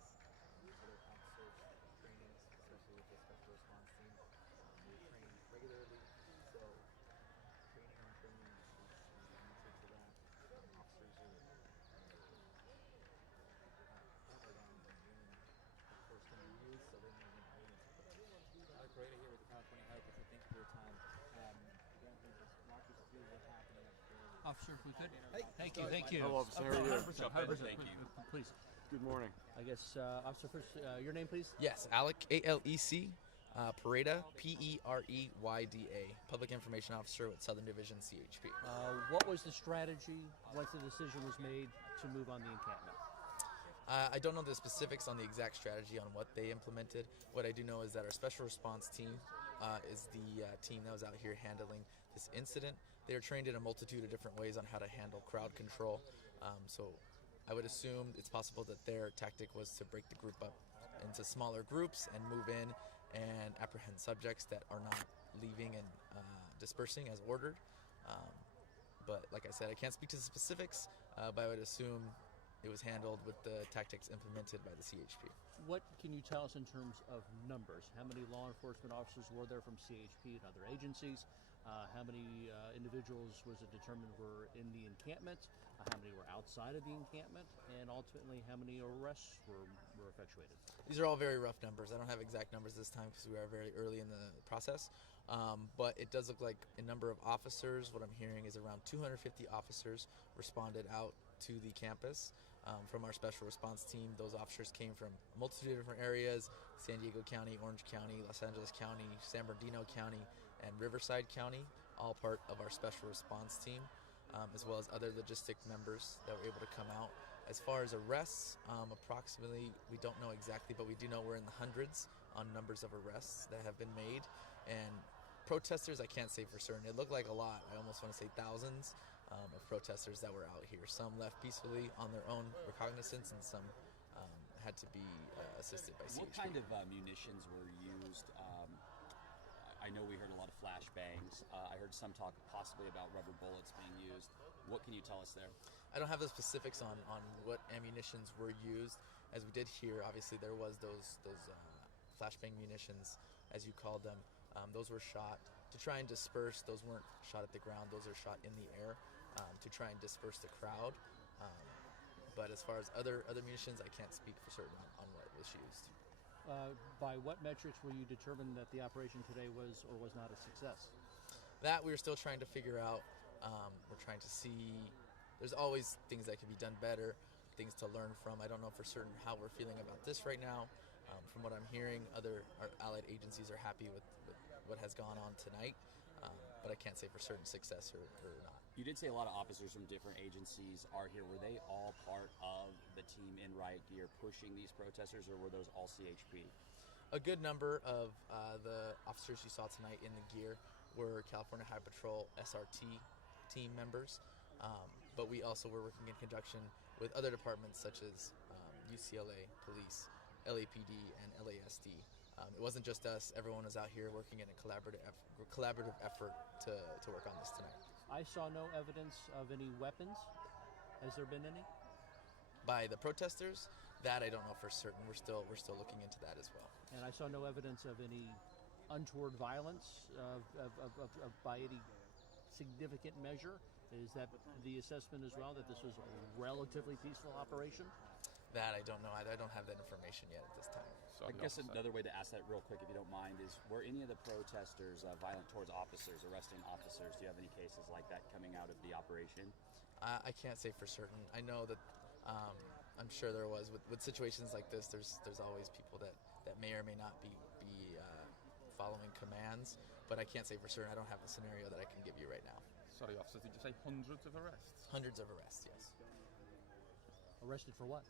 officers trainings, especially with the special response team. They're trained regularly, so training on training is the answer to that. Officers are hammered on when the force can be used, so they know when to use it. Alec Correa here with the California Highway Patrol. Thank you for your time. Walk us through what's happening up there. Officer, if we could. Thank you. Hello, officer. How are you? 100%. Thank you. Please. Good morning. I guess, officer, first, your name, please? Yes, Alec, A-L-E-C, Pereda, P-E-R-E-Y-D-A, Public Information Officer with Southern Division CHP. What was the strategy once the decision was made to move on the encampment? I don't know the specifics on the exact strategy on what they implemented. What I do know is that our special response team is the team that was out here handling this incident. They are trained in a multitude of different ways on how to handle crowd control. So I would assume it's possible that their tactic was to break the group up into smaller groups and move in and apprehend subjects that are not leaving and dispersing as ordered. But like I said, I can't speak to the specifics, but I would assume it was handled with the tactics implemented by the CHP. What can you tell us in terms of numbers? How many law enforcement officers were there from CHP and other agencies? How many individuals was it determined were in the encampment? How many were outside of the encampment? And ultimately, how many arrests were effectuated? These are all very rough numbers. I don't have exact numbers this time because we are very early in the process. But it does look like a number of officers, what I'm hearing is around 250 officers responded out to the campus from our special response team. Those officers came from a multitude of different areas: San Diego County, Orange County, Los Angeles County, San Bernardino County, and Riverside County, all part of our special response team, as well as other logistic members that were able to come out. As far as arrests, approximately, we don't know exactly, but we do know we're in the hundreds on numbers of arrests that have been made. And protesters, I can't say for certain. It looked like a lot. I almost want to say thousands of protesters that were out here. Some left peacefully on their own recognizance, and some had to be assisted by CHP. What kind of munitions were used? I know we heard a lot of flashbangs. I heard some talk possibly about rubber bullets being used. What can you tell us there? I don't have the specifics on what ammunitions were used. As we did hear, obviously there was those flashbang munitions, as you called them. Those were shot to try and disperse. Those weren't shot at the ground. Those are shot in the air to try and disperse the crowd. But as far as other munitions, I can't speak for certain on what was used. By what metrics will you determine that the operation today was or was not a success? That we're still trying to figure out. We're trying to see. There's always things that can be done better, things to learn from. I don't know for certain how we're feeling about this right now. From what I'm hearing, our allied agencies are happy with what has gone on tonight, but I can't say for certain success or not. You did say a lot of officers from different agencies are here. Were they all part of the team in riot gear pushing these protesters, or were those all CHP? A good number of the officers you saw tonight in the gear were California High Patrol SRT team members, but we also were working in conjunction with other departments such as UCLA, police, LAPD, and LASD. It wasn't just us, everyone was out here working in a collaborative effort to work on this tonight. I saw no evidence of any weapons. Has there been any? By the protesters, that I don't know for certain. We're still looking into that as well. And I saw no evidence of any untoward violence by any significant measure. Is that the assessment as well, that this was a relatively peaceful operation? That I don't know. I don't have that information yet at this time. I guess another way to ask that real quick, if you don't mind, is were any of the protesters violent towards officers, arresting officers? Do you have any cases like that coming out of the operation? I can't say for certain. I know that I'm sure there was. With situations like this, there's always people that may or may not be following commands, but I can't say for certain. I don't have a scenario that I can give you right now. Sorry, officers, did you say hundreds of arrests? Hundreds of arrests, yes. Arrested for what?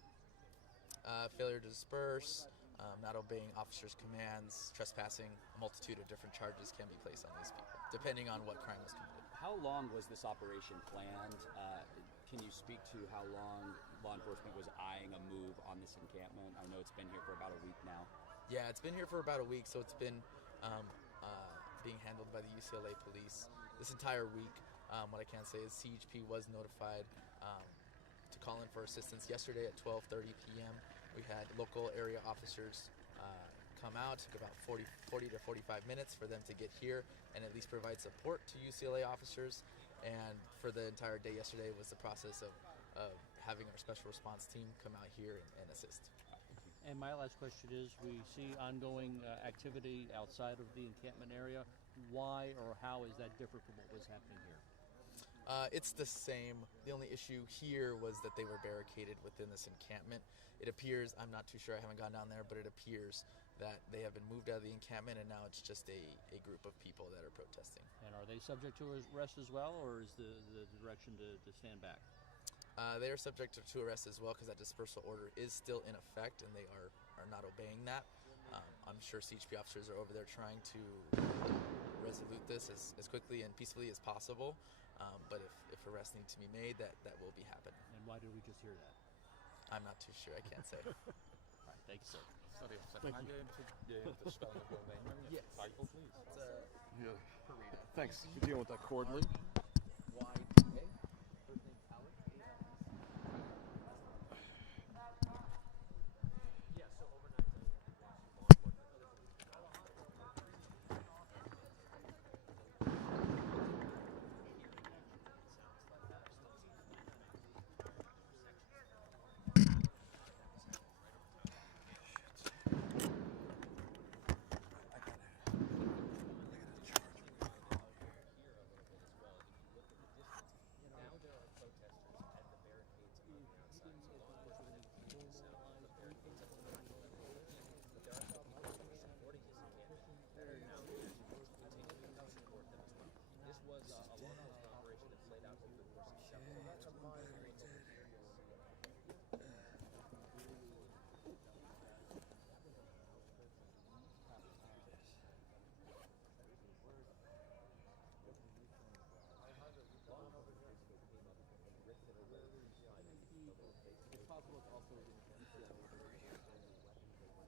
Failure to disperse, not obeying officers' commands, trespassing. A multitude of different charges can be placed on these people, depending on what crime was committed. How long was this operation planned? Can you speak to how long law enforcement was eyeing a move on this encampment? I know it's been here for about a week now. Yeah, it's been here for about a week, so it's been being handled by the UCLA police this entire week. What I can say is CHP was notified to call in for assistance yesterday at 12:30 p.m. We had local area officers come out. It took about 40 to 45 minutes for them to get here and at least provide support to UCLA officers. And for the entire day yesterday was the process of having our special response team come out here and assist. And my last question is, we see ongoing activity outside of the encampment area. Why or how is that different from what was happening here? It's the same. The only issue here was that they were barricaded within this encampment. It appears, I'm not too sure, I haven't gone down there, but it appears that they have been moved out of the encampment and now it's just a group of people that are protesting. And are they subject to arrest as well, or is the direction to stand back? They are subject to arrest as well because that dispersal order is still in effect and they are not obeying that. I'm sure CHP officers are over there trying to resolute this as quickly and peacefully as possible. But if arrests need to be made, that will be happening. And why did we just hear that? I'm not too sure. I can't say. All right, thank you, sir. Sorry, officer. Thank Can I you. get him to the spelling of your name and your Yes. title, please? Yeah. Thanks. You're dealing with that cordially. YDA. First name's Alex. Yeah, so overnight.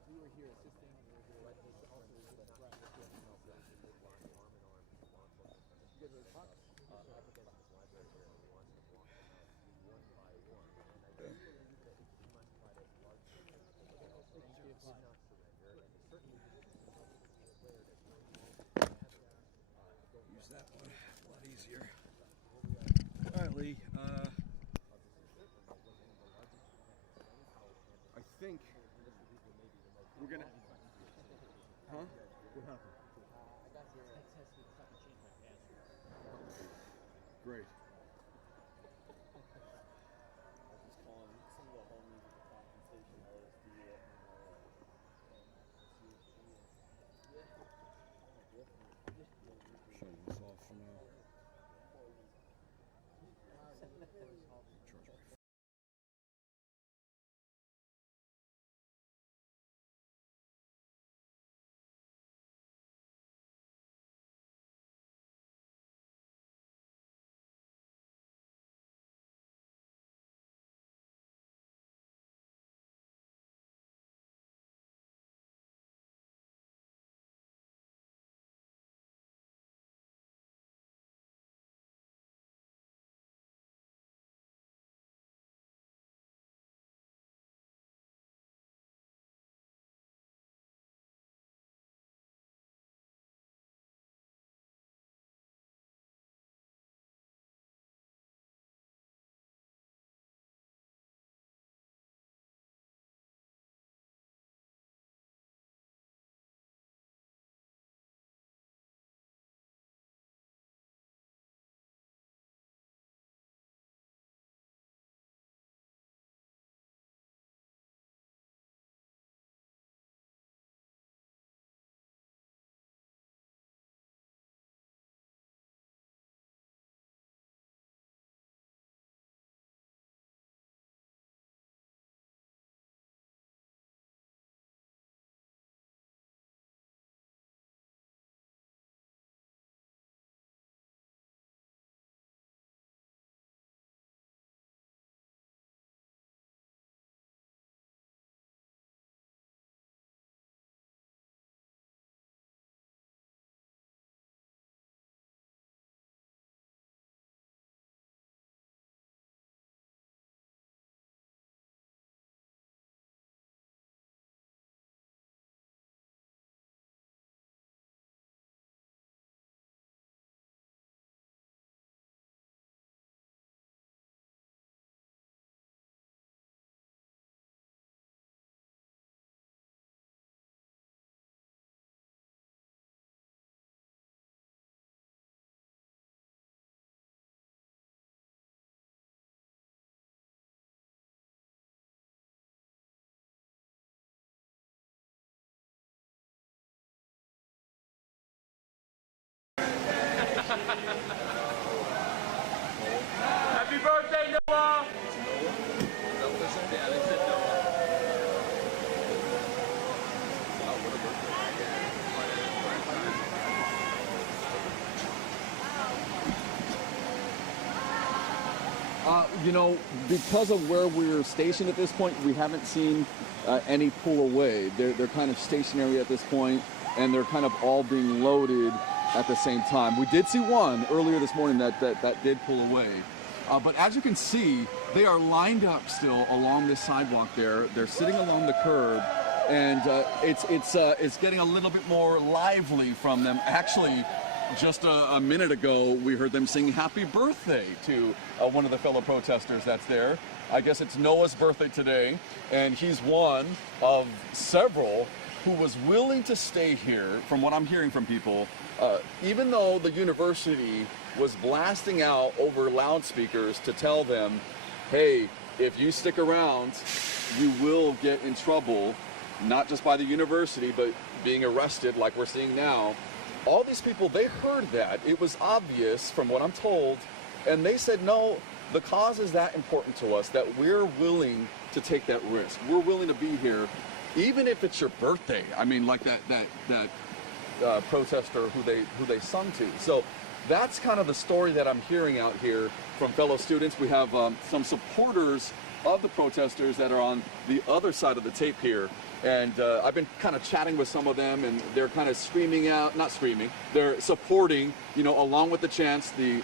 We were here assisting, but this also is a threat. You guys are talking? Use that one. A lot easier. All right, Lee. I think we're gonna. Huh? What happened? Great. Shutting this off for now. Noah! You know, because of where we're stationed at this point, we haven't seen any pull away. They're kind of stationary at this point, and they're kind of all being loaded at the same time. We did see one earlier this morning that did pull away. But as you can see, they are lined up still along this sidewalk there. They're sitting along the curb, and it's getting a little bit more lively from them. Actually, just a minute ago, we heard them sing happy birthday to one of the fellow protesters that's there. I guess it's Noah's birthday today, and he's one of several who was willing to stay here, from what I'm hearing from people, even though the university was blasting out over loudspeakers to tell them, hey, if you stick around, you will get in trouble, not just by the university, but being arrested like we're seeing now. All these people, they heard that. It was obvious from what I'm told, and they said, no, the cause is that important to us that we're willing to take that risk. We're willing to be here, even if it's your birthday. I mean, like that protester who they sung to. So that's kind of the story that I'm hearing out here from fellow students. We have some supporters of the protesters that are on the other side of the tape here. And I've been kind of chatting with some of them, and they're kind of screaming out, not screaming, they're supporting, you know, along with the chants, the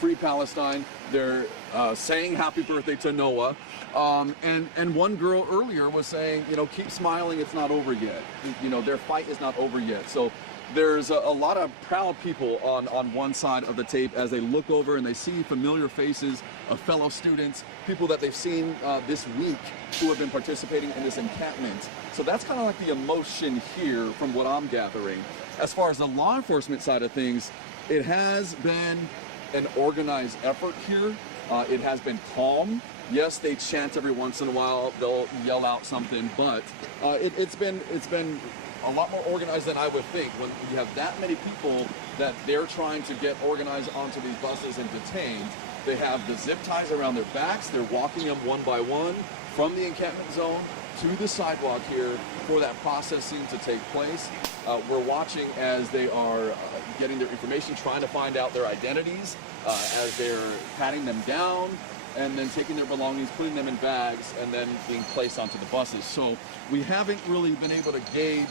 Free Palestine. They're saying happy birthday to Noah. And one girl earlier was saying, you know, keep smiling, it's not over yet. You know, their fight is not over yet. So there's a lot of proud people on one side of the tape as they look over and they see familiar faces of fellow students, people that they've seen this week who have been participating in this encampment. So that's kind of like the emotion here from what I'm gathering. As far as the law enforcement side of things, it has been an organized effort here. It has been calm. Yes, they chant every once in a while, they'll yell out something, but it's been a lot more organized than I would think. When you have that many people that they're trying to get organized onto these buses and detained, they have the zip ties around their backs, they're walking them one by one from the encampment zone to the sidewalk here for that processing to take place. We're watching as they are getting their information, trying to find out their identities, as they're patting them down and then taking their belongings, putting them in bags, and then being placed onto the buses. So we haven't really been able to gauge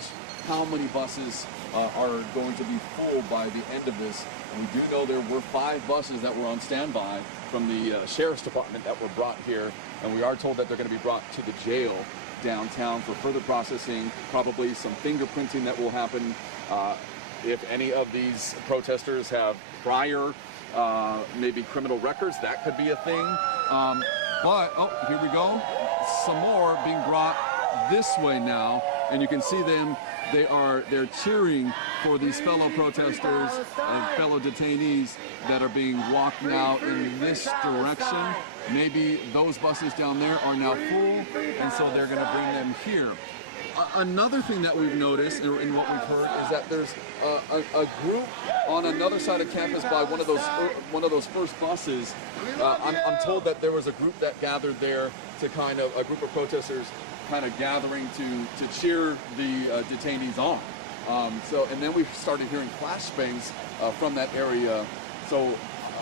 how many buses are going to be full by the end of this. We do know there were 5 buses that were on standby from the Sheriff's Department that were brought here, and we are told that they're going to be brought to the jail downtown for further processing, probably some fingerprinting that will happen. If any of these protesters have prior maybe criminal records, that could be a thing. But, oh, here we go. Some more being brought this way now, and you can see them. They're cheering for these fellow protesters and fellow detainees that are being walked now in this direction. Maybe those buses down there are now full, and so they're going to bring them here. Another thing that we've noticed in what we've heard is that there's a group on another side of campus by one of those first buses. I'm told that there was a group that gathered there to kind of, a group of protesters kind of gathering to cheer the detainees on. And then we started hearing flashbangs from that area. So,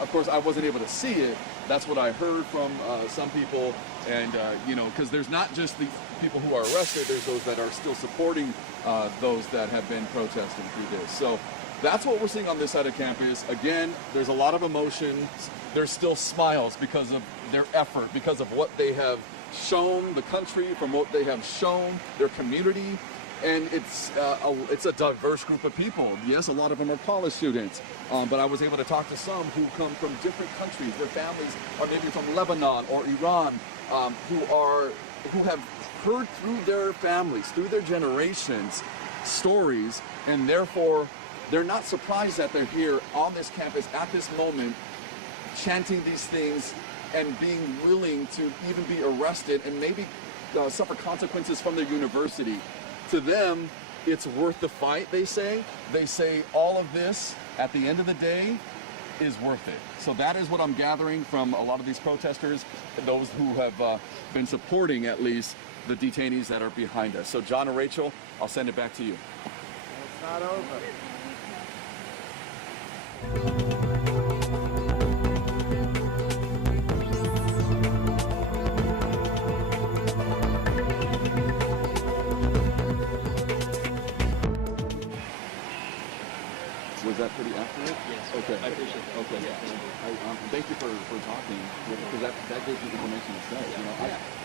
of course, I wasn't able to see it. That's what I heard from some people, and you know, because there's not just the people who are arrested, there's those that are still supporting those that have been protesting through this. So that's what we're seeing on this side of campus. Again, there's a lot of emotions. There's still smiles because of their effort, because of what they have shown the country, from what they have shown their community. And it's a diverse group of people. Yes, a lot of them are college students, but I was able to talk to some who come from different countries. Their families are maybe from Lebanon or Iran, who have heard through their families, through their generations, stories, and therefore they're not surprised that they're here on this campus at this moment, chanting these things and being willing to even be arrested and maybe suffer consequences from their university. To them, it's worth the fight, they say. They say all of this, at the end of the day, is worth it. So that is what I'm gathering from a lot of these protesters, those who have been supporting at least the detainees that are behind us. So John and Rachel, I'll send it back to you. It's not over. Was that pretty accurate? Yes. Okay. I appreciate that. Okay. Yeah. Thank you for talking, because that gives me information to say. You know,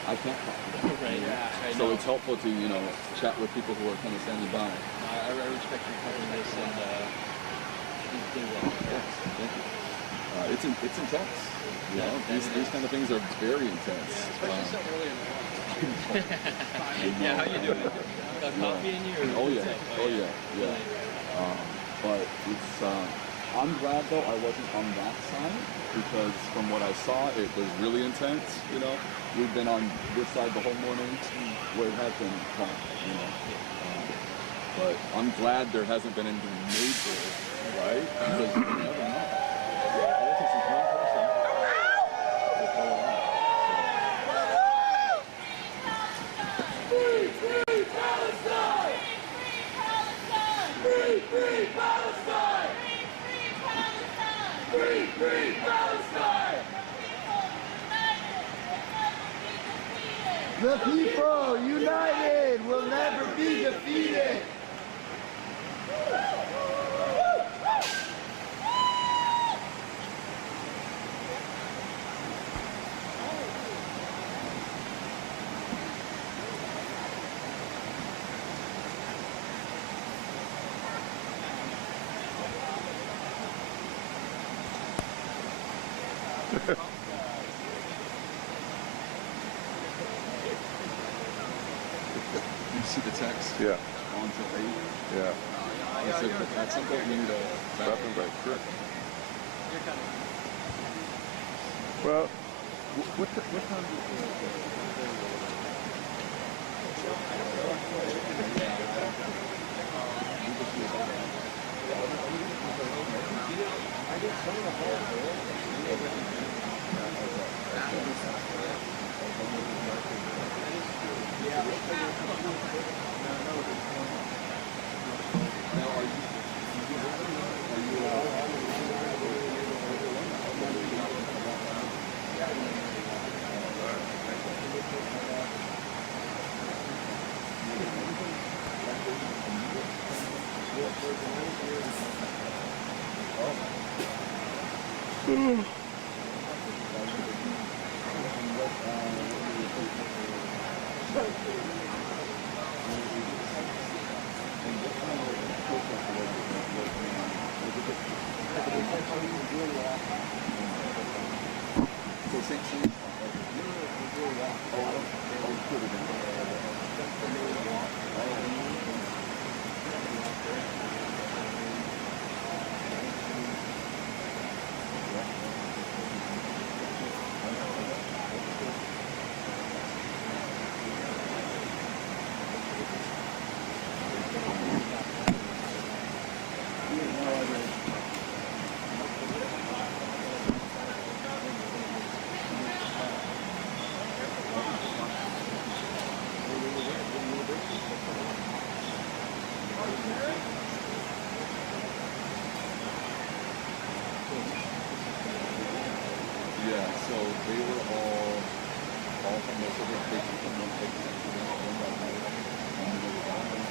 I can't talk to them. Right. So it's helpful to chat with people who are kind of standing by. I respect you covering this and doing well. Thank you. It's intense. You know, these kind of things are very intense. Especially so early in the morning. Yeah. How you doing? Got coffee in you? Oh yeah. But it's, I'm glad though I wasn't on that side, because from what I saw, it was really intense, you know. We've been on this side the whole morning, where it has been fun, you know. But I'm glad there hasn't been anything major, right? Because you never know. All it takes is one person to throw it out. Free Palestine! Free Palestine! Free Palestine! The people united will never be defeated. You see the text? Yeah. On to 8? Yeah. I said, at some point we need a bathroom break. Sure. Well, what time Yeah, so they were all from the Suffolk University from one place to one by night, and they were all these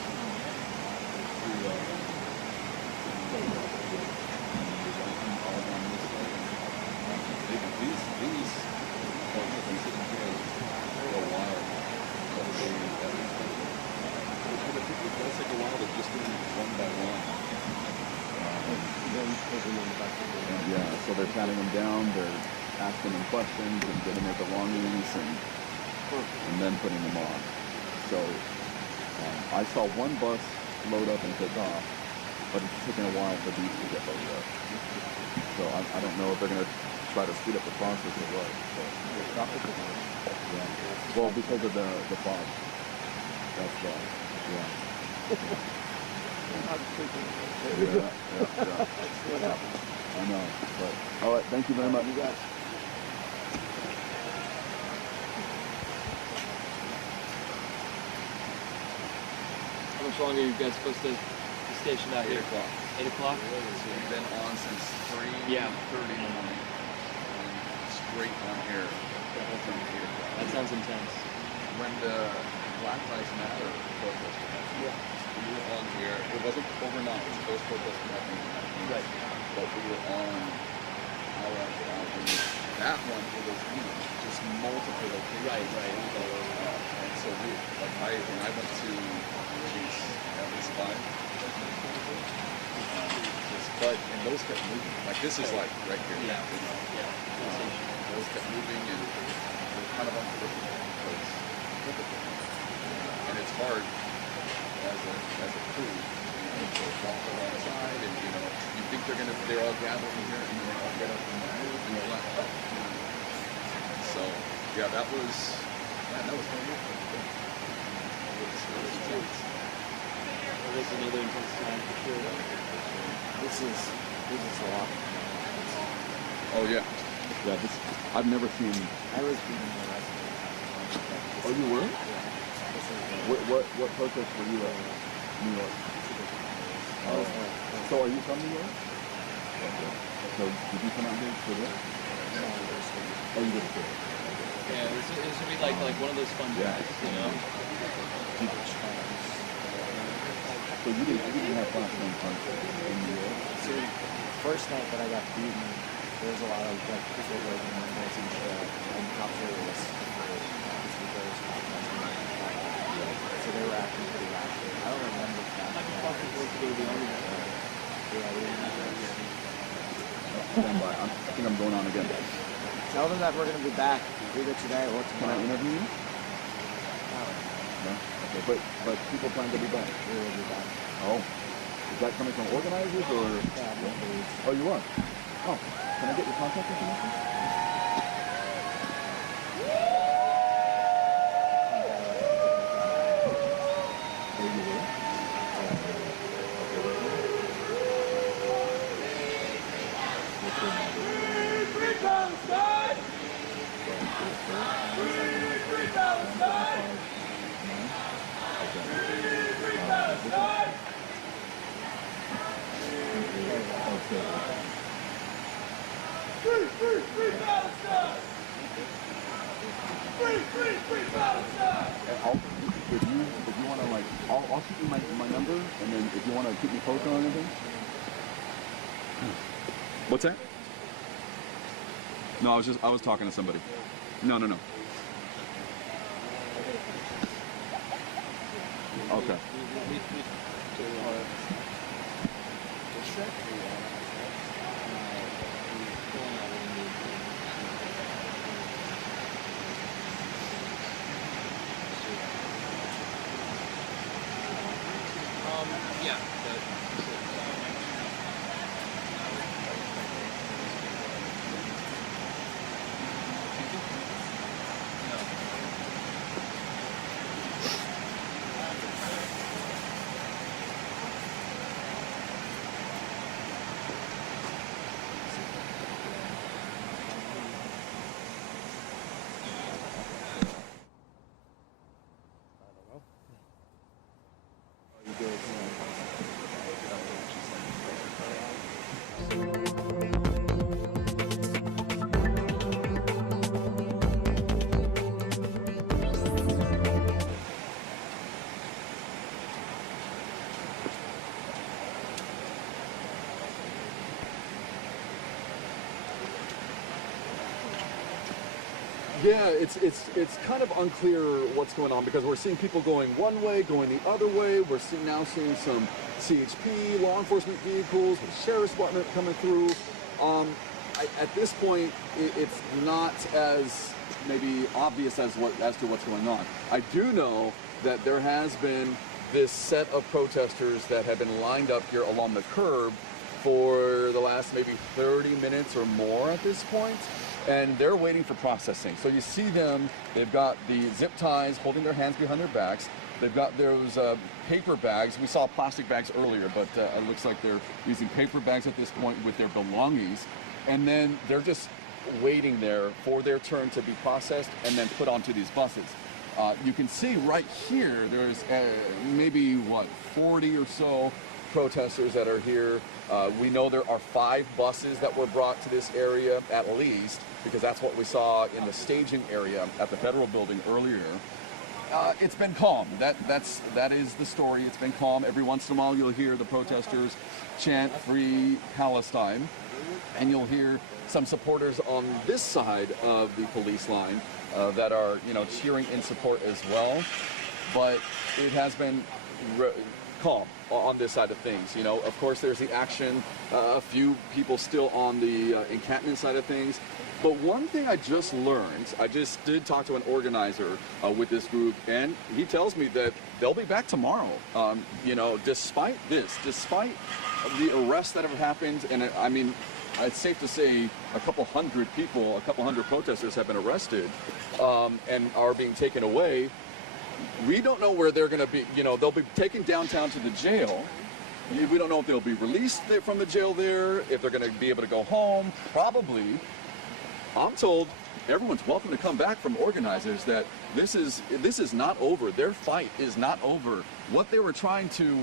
have been sitting here for a while. It does take a while to just do them one by one. Yeah, so they're patting them down, they're asking them questions and getting their belongings and then putting them on. So I saw one bus load up and take off, but it's taking a while for these to get loaded up. So I don't know if they're going to try to speed up the process or what. Yeah. Well, because of the fog. That's why. Yeah. Yeah. That's what happens. I know. But all right, thank you very much. You guys. How much longer are you guys supposed to be stationed out here? 8 o'clock. 8 o'clock? So we've been on since 3:30 in the morning. And straight on here from 8 o'clock. That sounds intense. When the Black Lives Matter protest happened, we were on here. It wasn't overnight. Those protests were happening overnight. Right. But we were on hour after hour. And that one, it was just multiple locations. Right. And so when I went to, at least 5. And those kept moving. Like this is like right here. Yeah. Those kept moving and it was kind of unpredictable. And it's hard as a crew, to walk alongside and you think they're all gathering here and then they all get up and move and you're like, oh. So yeah, that was kind of intense. It was another intense time for sure. This is a lot. Oh yeah. Yeah, I've never seen. I was being arrested. Oh, you were? What protest were you at? New York. Oh, so are you from New York? Okay. So did you come out here for this? No, oh, you did for it. Yeah, this would be like one of those fun drives, you know? So you didn't have fun in New York? So first night that I got beaten, there was a lot of people breaking windows and shit, and cops were so they were acting pretty loudly. I don't remember that. How many fucking work to go to the army? Yeah, we didn't have that. Stand by. I think I'm going on again. Tell them that we're going to be back either today or tomorrow. Can I interview you? No. No? Okay, but people plan to be back. We will be back. Oh. Is that coming from organizers or? Yeah, oh, you are? Oh. Can I get your contact information? Free Palestine! Free Palestine! Free Palestine! Free Palestine! Free Palestine! If you want to I'll keep you my number, and then if you want to keep me posted on anything. What's that? No, I was talking to somebody. No. Okay. Yeah. Yeah, it's kind of unclear what's going on because we're seeing people going one way, going the other way. We're now seeing some CHP, law enforcement vehicles, with sheriff's department coming through. At this point, it's not as maybe obvious as to what's going on. I do know that there has been this set of protesters that have been lined up here along the curb for the last maybe 30 minutes or more at this point. And they're waiting for processing. So you see them, they've got the zip ties holding their hands behind their backs. They've got those paper bags. We saw plastic bags earlier, but it looks like they're using paper bags at this point with their belongings. And then they're just waiting there for their turn to be processed and then put onto these buses. You can see right here, there's maybe, 40 or so protesters that are here. We know there are 5 buses that were brought to this area at least, because that's what we saw in the staging area at the federal building earlier. It's been calm. That is the story. It's been calm. Every once in a while you'll hear the protesters chant "Free Palestine," and you'll hear some supporters on this side of the police line that are, cheering in support as well. But it has been calm on this side of things. Of course, there's the action. A few people still on the encampment side of things. But one thing I just learned, I just did talk to an organizer with this group, and he tells me that they'll be back tomorrow. Despite the arrests that have happened, and I mean, it's safe to say a couple hundred protesters have been arrested and are being taken away. We don't know where they're going to be. They'll be taken downtown to the jail. We don't know if they'll be released from the jail there, if they're going to be able to go home. Probably. I'm told everyone's welcome to come back from organizers, that this is not over. Their fight is not over. What they were trying to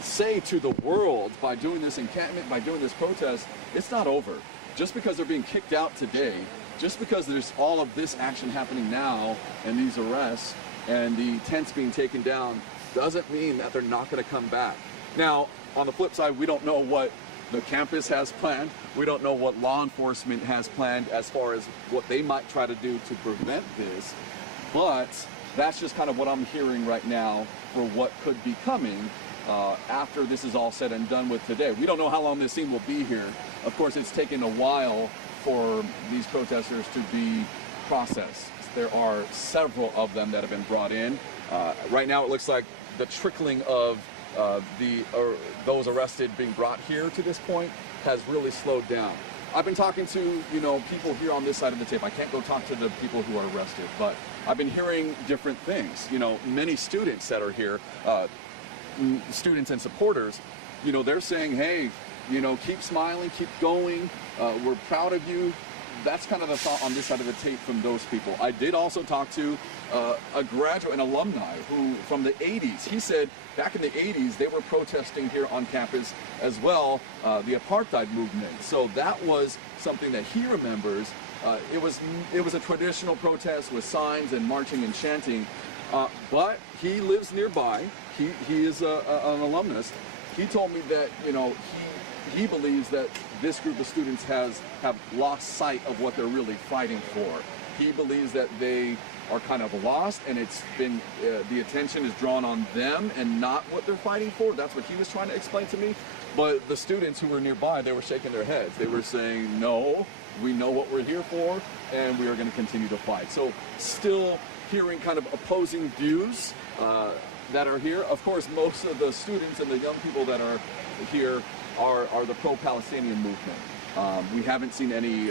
say to the world by doing this encampment, by doing this protest, it's not over. Just because they're being kicked out today, just because there's all of this action happening now and these arrests and the tents being taken down, doesn't mean that they're not going to come back. Now, on the flip side, we don't know what the campus has planned. We don't know what law enforcement has planned as far as what they might try to do to prevent this, but that's just kind of what I'm hearing right now for what could be coming after this is all said and done with today. We don't know how long this scene will be here. Of course, it's taken a while for these protesters to be processed. There are several of them that have been brought in. Right now it looks like the trickling of those arrested being brought here to this point has really slowed down. I've been talking to people here on this side of the tape. I can't go talk to the people who are arrested, but I've been hearing different things. Many students that are here, students and supporters, they're saying, hey, keep smiling, keep going. We're proud of you. That's kind of the thought on this side of the tape from those people. I did also talk to a graduate, an alumni who from the 80s. He said back in the 80s they were protesting here on campus as well, the apartheid movement. So that was something that he remembers. It was a traditional protest with signs and marching and chanting. But he lives nearby. He is an alumnus. He told me that he believes that this group of students have lost sight of what they're really fighting for. He believes that they are kind of lost, and it's been the attention is drawn on them and not what they're fighting for. That's what he was trying to explain to me. But the students who were nearby, they were shaking their heads. They were saying, no, we know what we're here for, and we are going to continue to fight. So still hearing kind of opposing views that are here. Of course, most of the students and the young people that are here are the pro-Palestinian movement. We haven't seen any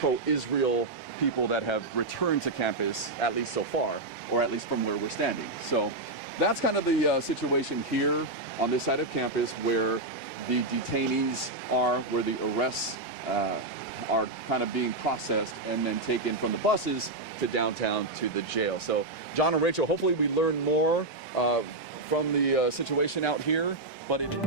pro-Israel people that have returned to campus, at least so far, or at least from where we're standing. So that's kind of the situation here on this side of campus, where the detainees are, where the arrests are kind of being processed and then taken from the buses to downtown to the jail. So John and Rachel, hopefully we learn more from the situation out here, but it is...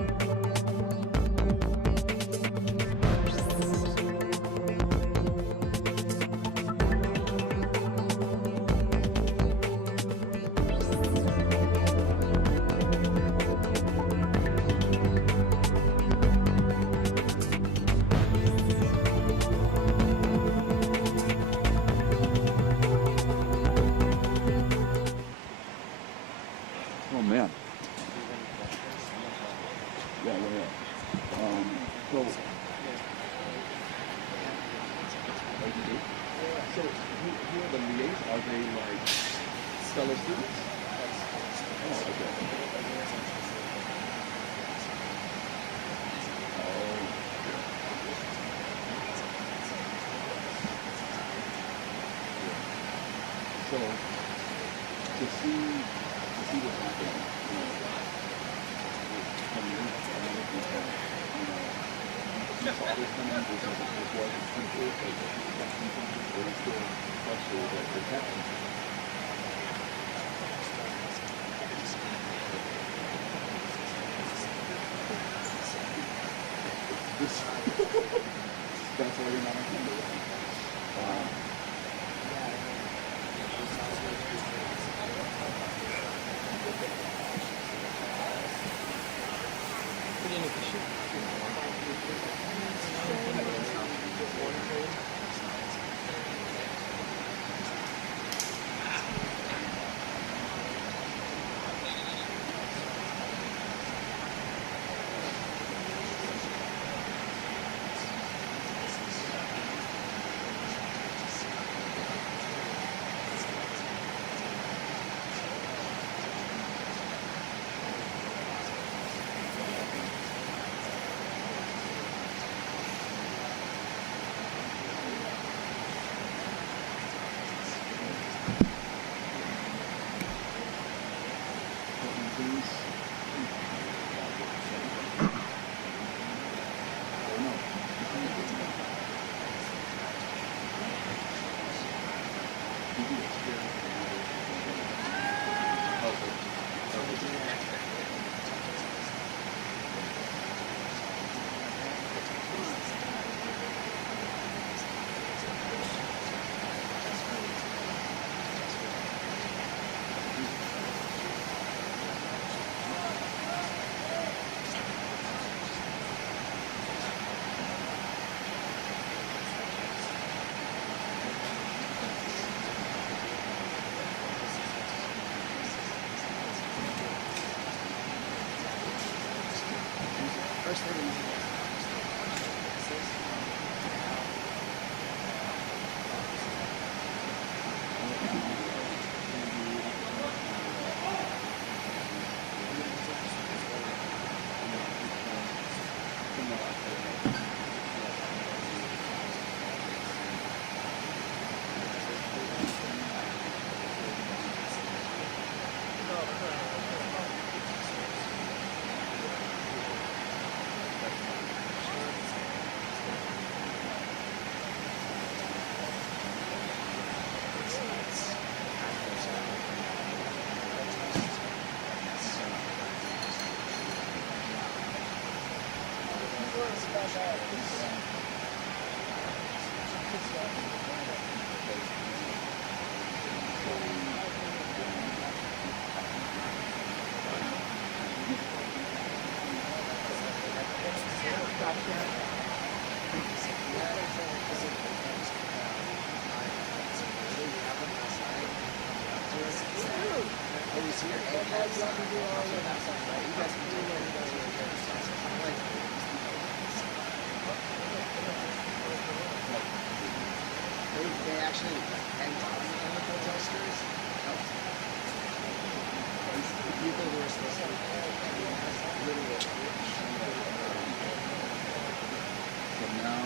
Oh man. Yeah, so who are the liaisons? Are they like stellar students? Oh, okay. So to see see this happen, you know, 20 years ago, and I think that, you know, you saw this coming, this was essentially, but it's still pressure that protection. That's why you're not on camera. They actually hanged on the protesters. The people who are supposed to literally. So now,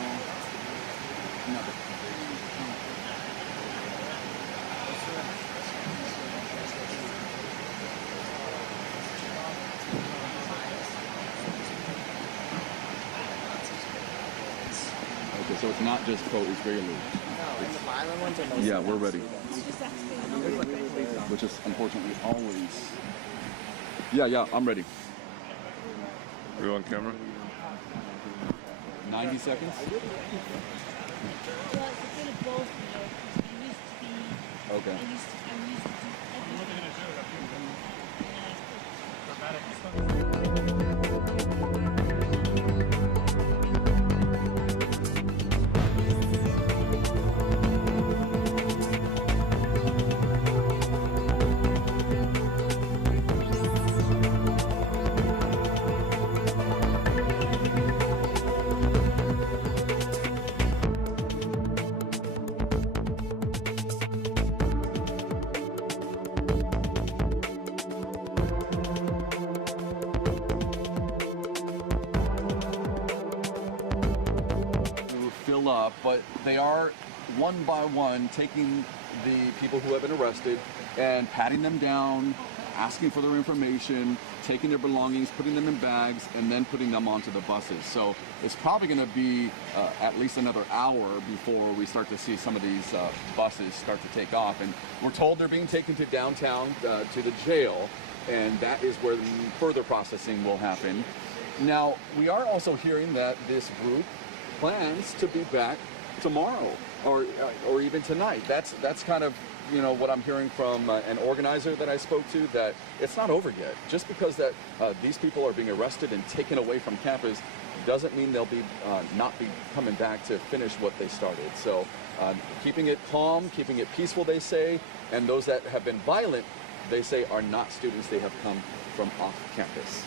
okay, so it's not just pro-Israeli. No, and the violent ones are mostly. Yeah, we're ready. Which is unfortunately always. Yeah, I'm ready. Are you on camera? 90 seconds? Well, it's a bit of both, you know, because we used to be. Okay. I'm used to Fill up, but they are one by one taking the people who have been arrested and patting them down, asking for their information, taking their belongings, putting them in bags, and then putting them onto the buses. So it's probably going to be at least another hour before we start to see some of these buses start to take off. And we're told they're being taken to downtown to the jail, and that is where further processing will happen. Now, we are also hearing that this group plans to be back tomorrow or even tonight. That's kind of, you know, what I'm hearing from an organizer that I spoke to, that it's not over yet. Just because that these people are being arrested and taken away from campus doesn't mean they'll be not be coming back to finish what they started. So keeping it calm, keeping it peaceful, they say, and those that have been violent, they say, are not students. They have come from off campus.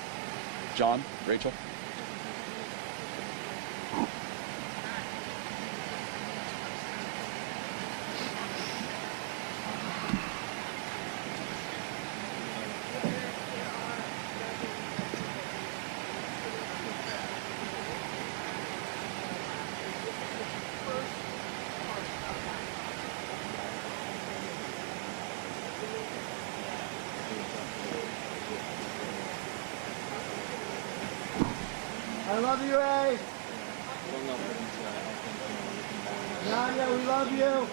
John, Rachel? I love you, Ray. Nanya, we love you.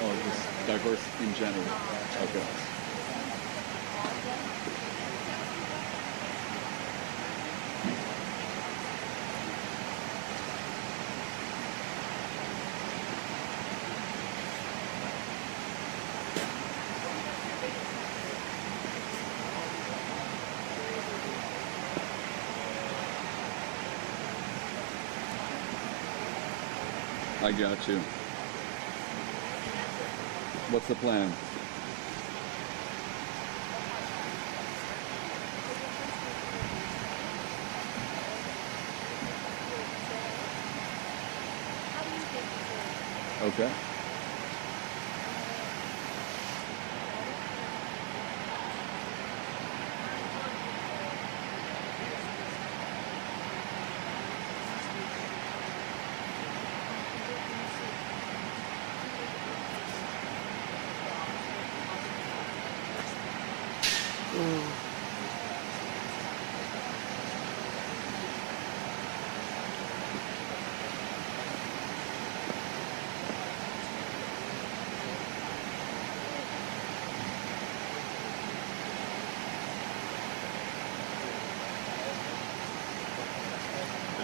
Oh, just diverse in general. Okay. I got you. What's the plan? Okay.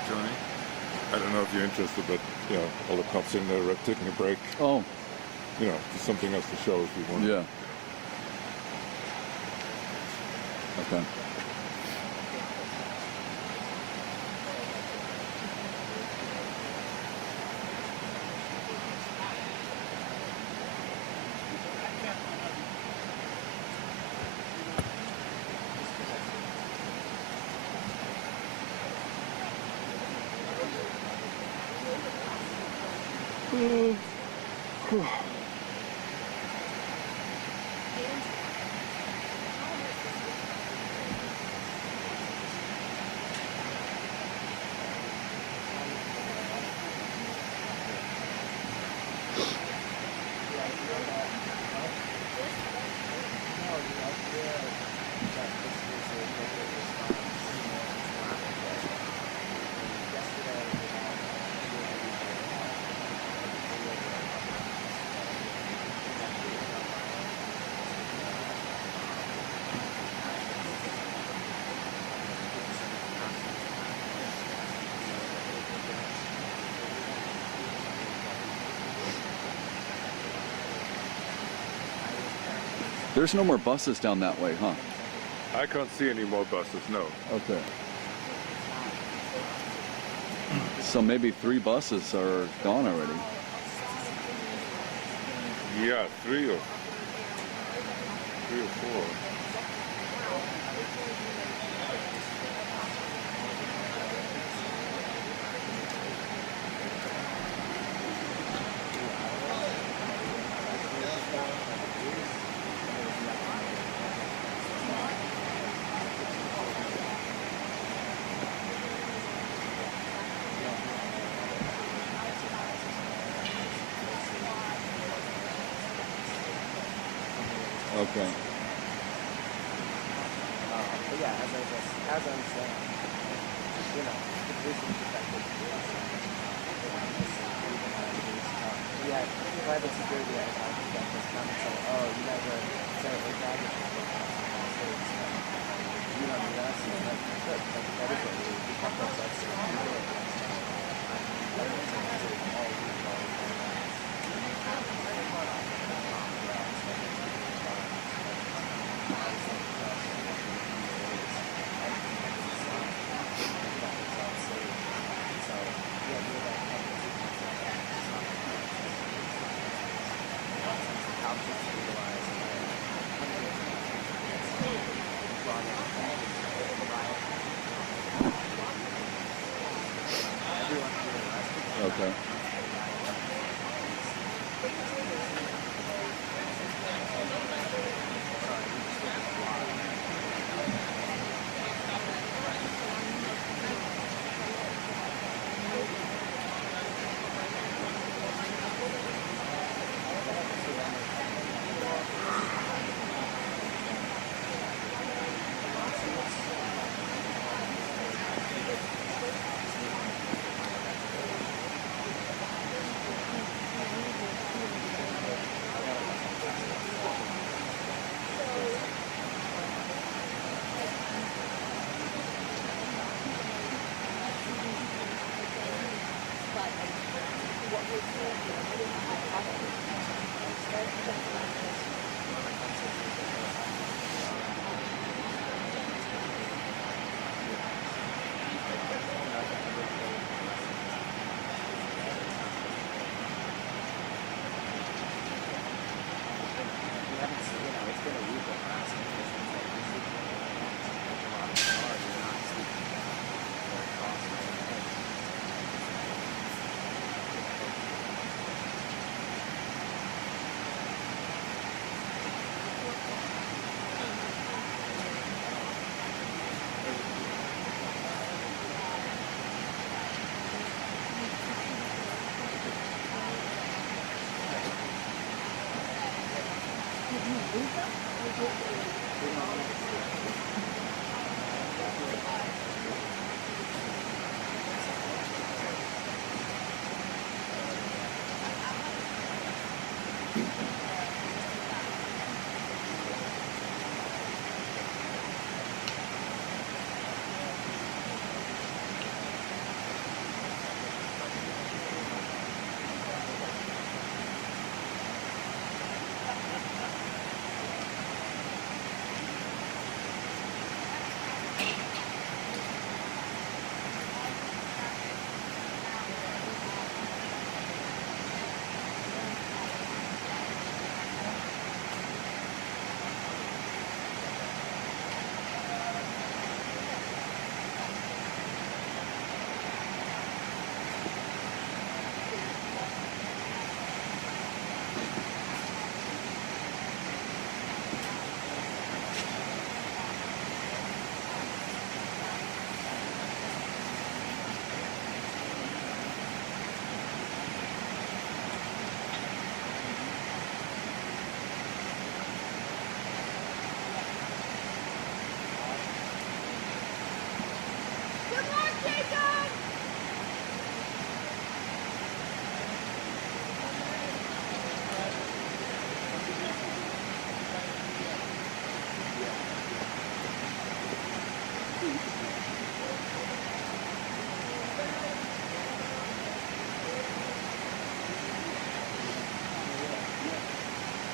Johnny, I don't know if you're interested, but you know, all the cops in there are taking a break. Oh. You know, just something else to show if you want. Yeah. Okay. There's no more buses down that way, huh? I can't see any more buses, no. Okay. So maybe 3 buses are gone already. Yeah, 3 or 4. Okay. But yeah, as I was saying, you know, the police perspective, we had private security at times that just come and say, oh, you guys are saying baggage. You don't need us. And like, look, that is what we kept ourselves safe. Okay.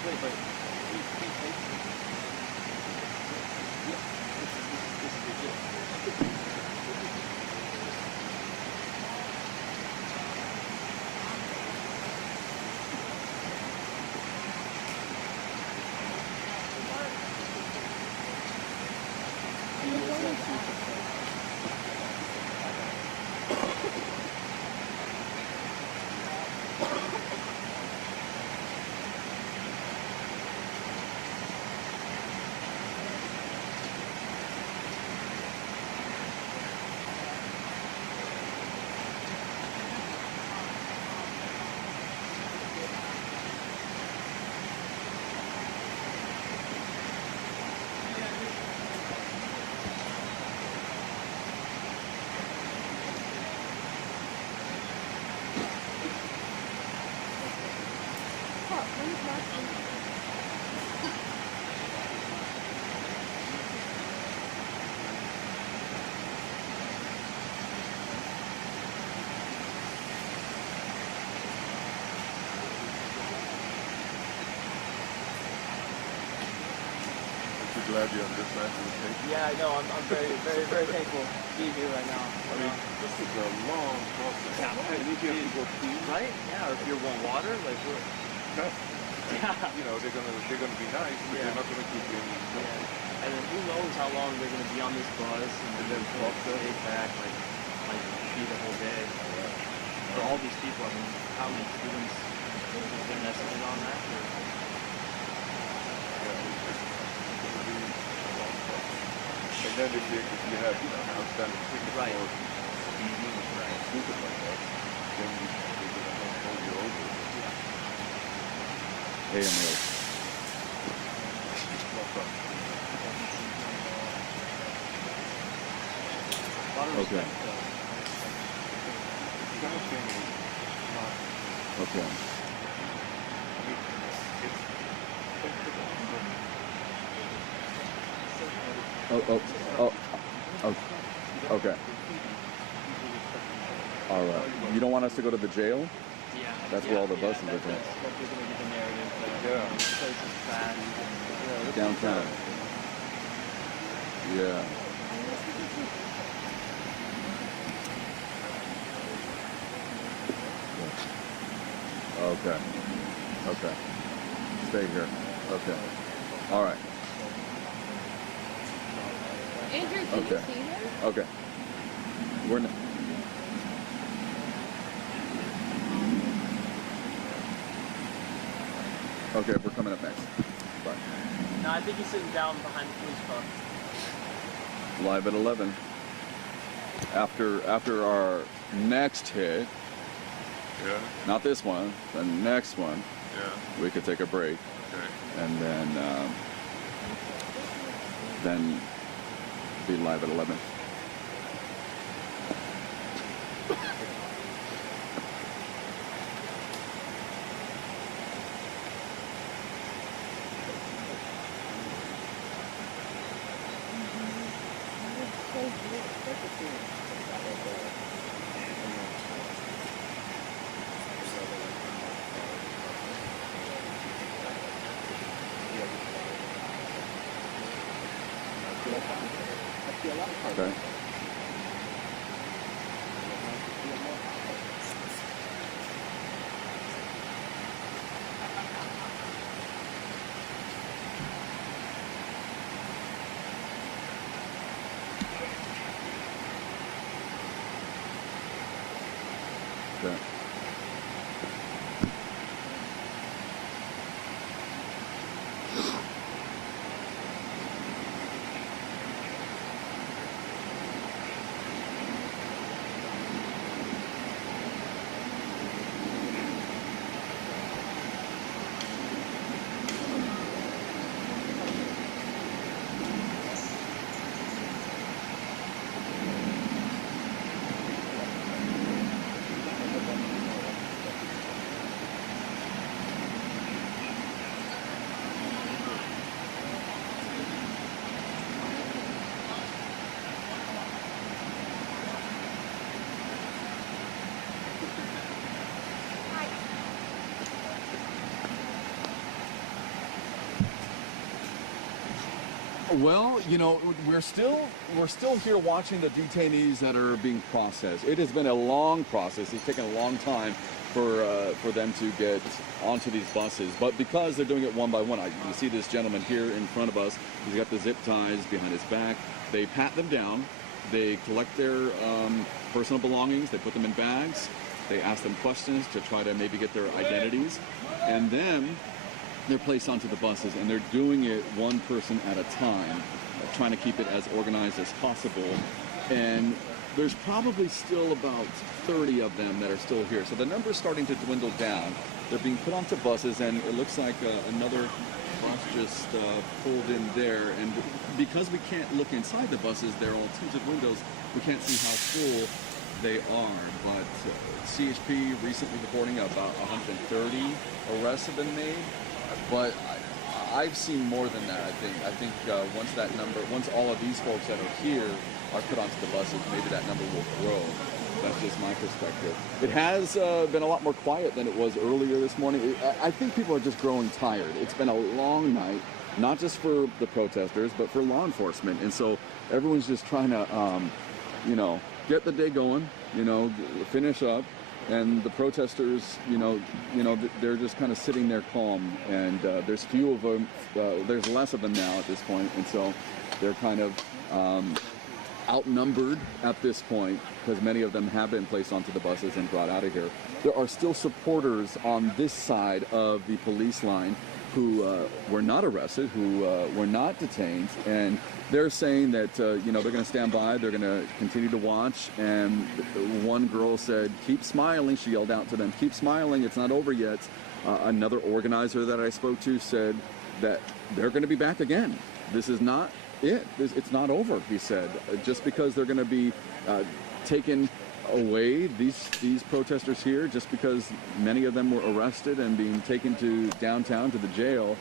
Wait, but Glad you're on this side of the table. Yeah, I know. I'm very, very, very thankful to be here right now. I mean, this is a long process. Yeah, and if you have to go pee, right? Yeah, or if you want water, like we're. yeah. You know, they're gonna be nice, but they're not gonna keep you in. Yeah. And then who knows how long they're gonna be on this bus and then take back, like be the whole day. For all these people, I mean, how many students have been estimate on that? And then if you have, outstanding tickets right. or speeding or stupid like that, then you're going to hold you over. Hey, Emil. Okay. Okay. Okay. All right. You don't want us to go to the jail? Yeah. That's where all the buses are going. Yeah. Downtown. Yeah. Okay. Okay. Stay here. Okay. All right. Andrew, can Okay. you stay here? Okay. We're okay, we're coming up next. Bye. No, I think he's sitting down behind the police car. Live at 11. After our next hit, not this one, the next one, we could take a break, and then be live at 11. Okay. Okay. Well, you know, we're still here watching the detainees that are being processed. It has been a long process. It's taken a long time for them to get onto these buses. But because they're doing it one by one, you see this gentleman here in front of us. He's got the zip ties behind his back. They pat them down. They collect their personal belongings. They put them in bags. They ask them questions to try to maybe get their identities, and then they're placed onto the buses, and they're doing it one person at a time, trying to keep it as organized as possible. And there's probably still about 30 of them that are still here. So the number's starting to dwindle down. They're being put onto buses, and it looks like another bus just pulled in there. And because we can't look inside the buses, there are all tinted windows, we can't see how full they are. But CHP recently reporting about 130 arrests have been made. but I've seen more than that. I think once all of these folks that are here are put onto the buses, maybe that number will grow. That's just my perspective. It has been a lot more quiet than it was earlier this morning. I think people are just growing tired. It's been a long night, not just for the protesters, but for law enforcement. And so everyone's just trying to, get the day going, finish up. And the protesters, they're just kind of sitting there calm. And there's few of them, there's less of them now at this point. And so they're kind of outnumbered at this point, because many of them have been placed onto the buses and brought out of here. There are still supporters on this side of the police line who were not arrested, who were not detained, and they're saying that they're going to stand by, they're going to continue to watch. And one girl said, "Keep smiling." She yelled out to them, "Keep smiling, it's not over yet." Another organizer that I spoke to said that they're going to be back again. This is not it. It's not over, he said. Just because they're going to be taken away, these protesters here, just because many of them were arrested and being taken to downtown to the jail,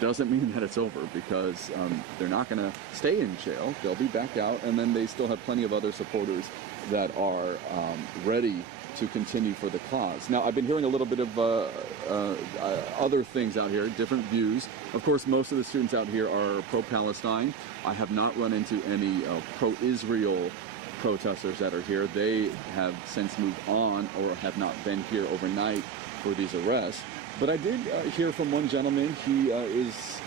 doesn't mean that it's over, because they're not going to stay in jail. They'll be back out, and then they still have plenty of other supporters that are ready to continue for the cause. Now, I've been hearing a little bit of other things out here, different views. Of course, most of the students out here are pro-Palestine. I have not run into any pro-Israel protesters that are here. They have since moved on or have not been here overnight for these arrests. But I did hear from one gentleman. He is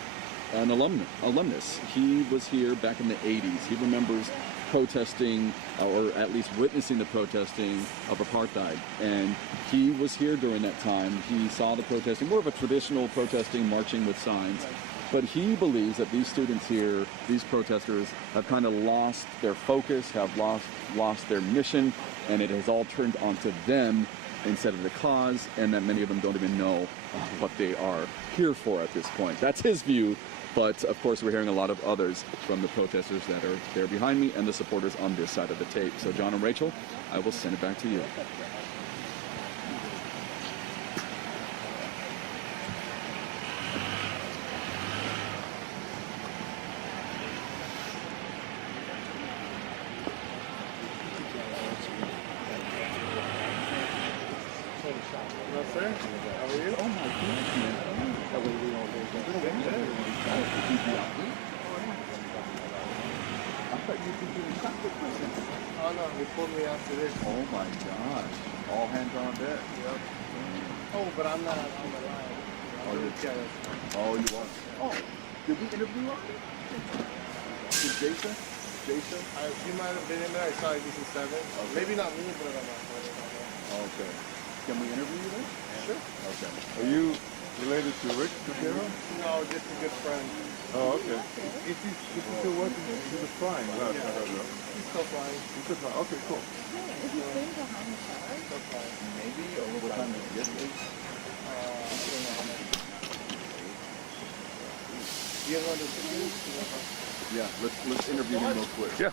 an alumnus. He was here back in the 80s. He remembers protesting, or at least witnessing the protesting of apartheid. And he was here during that time. He saw the protesting, more of a traditional protesting, marching with signs. But he believes that these students here, these protesters, have kind of lost their focus, have lost their mission, and it has all turned onto them instead of the cause, and that many of them don't even know what they are here for at this point. That's his view, but of course we're hearing a lot of others from the protesters that are there behind me and the supporters on this side of the tape. So John and Rachel, I will send it back to you. Oh my gosh. All hands on deck. Yep. Oh, but I'm not on the line. Oh, you are? Oh, did we interview you? Did Jason? You might have been in there. I saw you in 7. Okay. Maybe not me, but I'm not. Okay. Can we interview you then? Sure. Okay. Are you related to Rick Tuquero? No, just a good friend. Oh, okay. Is he still working? He was flying last I heard of. He's still flying. Okay, cool. Is he staying behind the car? Still flying. Maybe a little time to get this. Do you have one of the tickets? Yeah, let's interview him real quick. Yeah.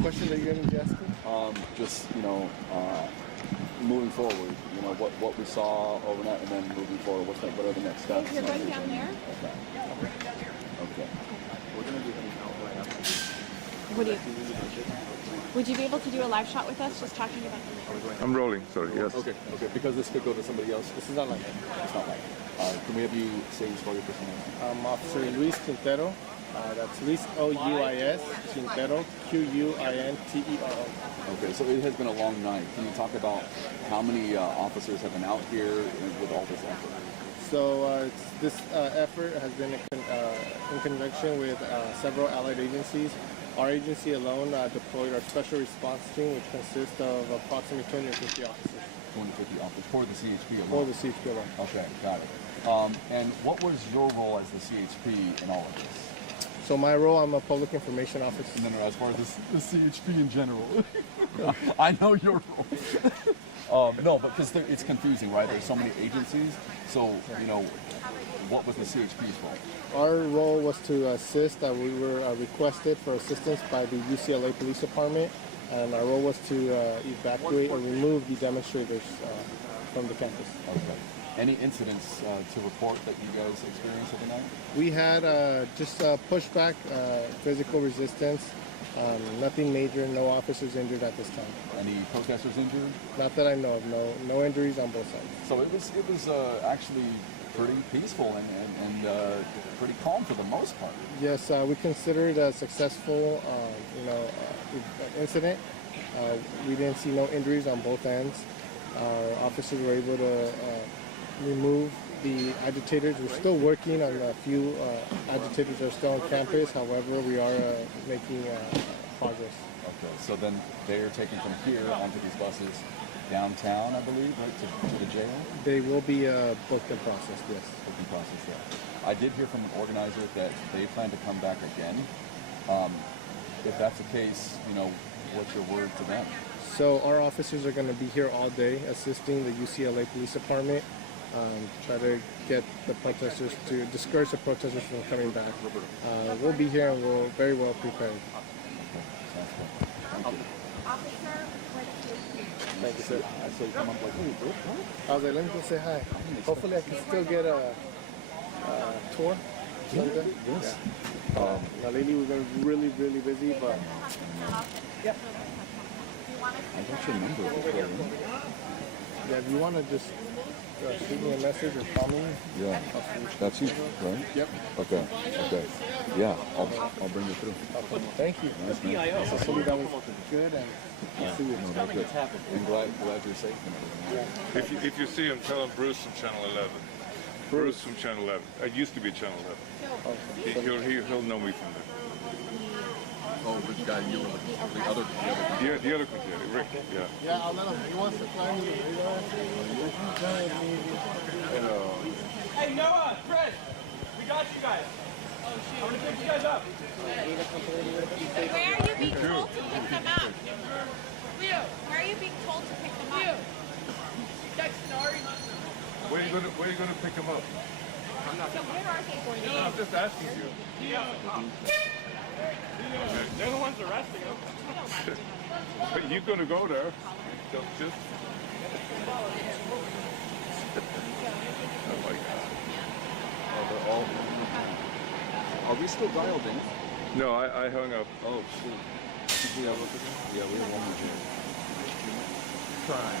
Question that you're going to be asking? Just, moving forward, what we saw overnight, and then moving forward, what are the next steps? You're going down there? Okay. Okay. We're going to do anything else right after. Would you be able to do a live shot with us, just talking about the I'm rolling, sorry, yes. Okay, because this could go to somebody else. This is not like It's not like can we have you say your story for someone? Officer Luis Quintero. That's Luis O-U-I-S, Quintero, Q-U-I-N-T-E-R-O. Okay, so it has been a long night. Can you talk about how many officers have been out here with all this effort? So this effort has been in conjunction with several allied agencies. Our agency alone deployed our special response team, which consists of approximately 250 officers. 250 officers for the CHP alone? For the CHP alone. Okay, got it. And what was your role as the CHP in all of this? So my role, I'm a public information officer. No, as far as the CHP in general. I know your role. No, but because it's confusing, right? There's so many agencies. So, what was the CHP's role? Our role was to assist. We were requested for assistance by the UCLA Police Department and our role was to evacuate or remove the demonstrators from the campus. Okay. Any incidents to report that you guys experienced overnight? We had just pushback, physical resistance, nothing major, no officers injured at this time. Any protesters injured? Not that I know of, no injuries on both sides. So it was actually pretty peaceful and pretty calm for the most part. Yes, we consider it a successful, incident. We didn't see no injuries on both ends. Our officers were able to remove the agitators. We're still working on a few agitators that are still on campus. However, we are making progress. Okay, so then they're taken from here onto these buses downtown, I believe, right, to the jail? They will be booked and processed, yes. Booked and processed, yeah. I did hear from an organizer that they plan to come back again. If that's the case, what's your word to them? So our officers are going to be here all day assisting the UCLA Police Department, try to get the protesters to discourage the protesters from coming back. We'll be here and we're very well prepared. Thank you, sir. I saw you come up like, hey, what? I was like, let me go say hi. Hopefully I can still get a tour. Yes. Now lately we've been really, really busy, but yeah. I don't remember if it's going. Yeah, if you want to just shoot me a message or call me. Yeah, that's you, right? Yep. Okay. Yeah, I'll bring you through. Thank you. Nice, man. Hopefully that was good and see you. No, that's good. And glad you're safe and everything. If you see him, tell him Bruce from Channel 11. Bruce from Channel 11. I used to be Channel 11. He'll know me from there. Oh, which guy? You were the other. Yeah, the other computer, Rick. Yeah. Yeah, I'll let him. He wants to fly me. Hey, Noah, Chris, we got you guys. I'm gonna pick you guys up. Where are you being told to pick them up? Leo, where are you being told to pick them up? Leo, Where are you gonna pick him up? So where are they going to be? I'm just asking you. They're the ones arresting him. But you're gonna go there. Don't just. Oh my God. They're all. Are we still dialed in? No, I hung up. Oh, shoot. Yeah, we have one more here. Try.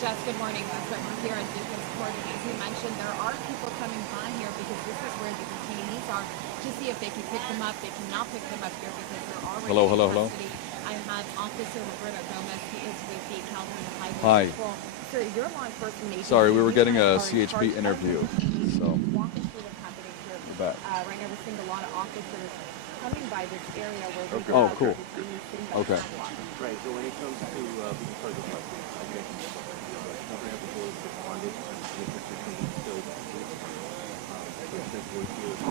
Jess, good morning. We're here at Beacon's Court, and as you mentioned, there are people coming by here because this is where the detainees are to see if they can pick them up. They cannot pick them up here because they're already in custody. I have Officer Roberto Gomez. He is with the California Highway Patrol. Sir, your law enforcement agency. Sorry, we were getting a CHP interview. So. Walk us through what's happening here. Back. Right now, we're seeing a lot of officers coming by this area where we Oh, cool. Okay. Right, so when it comes to being part of the process, I guess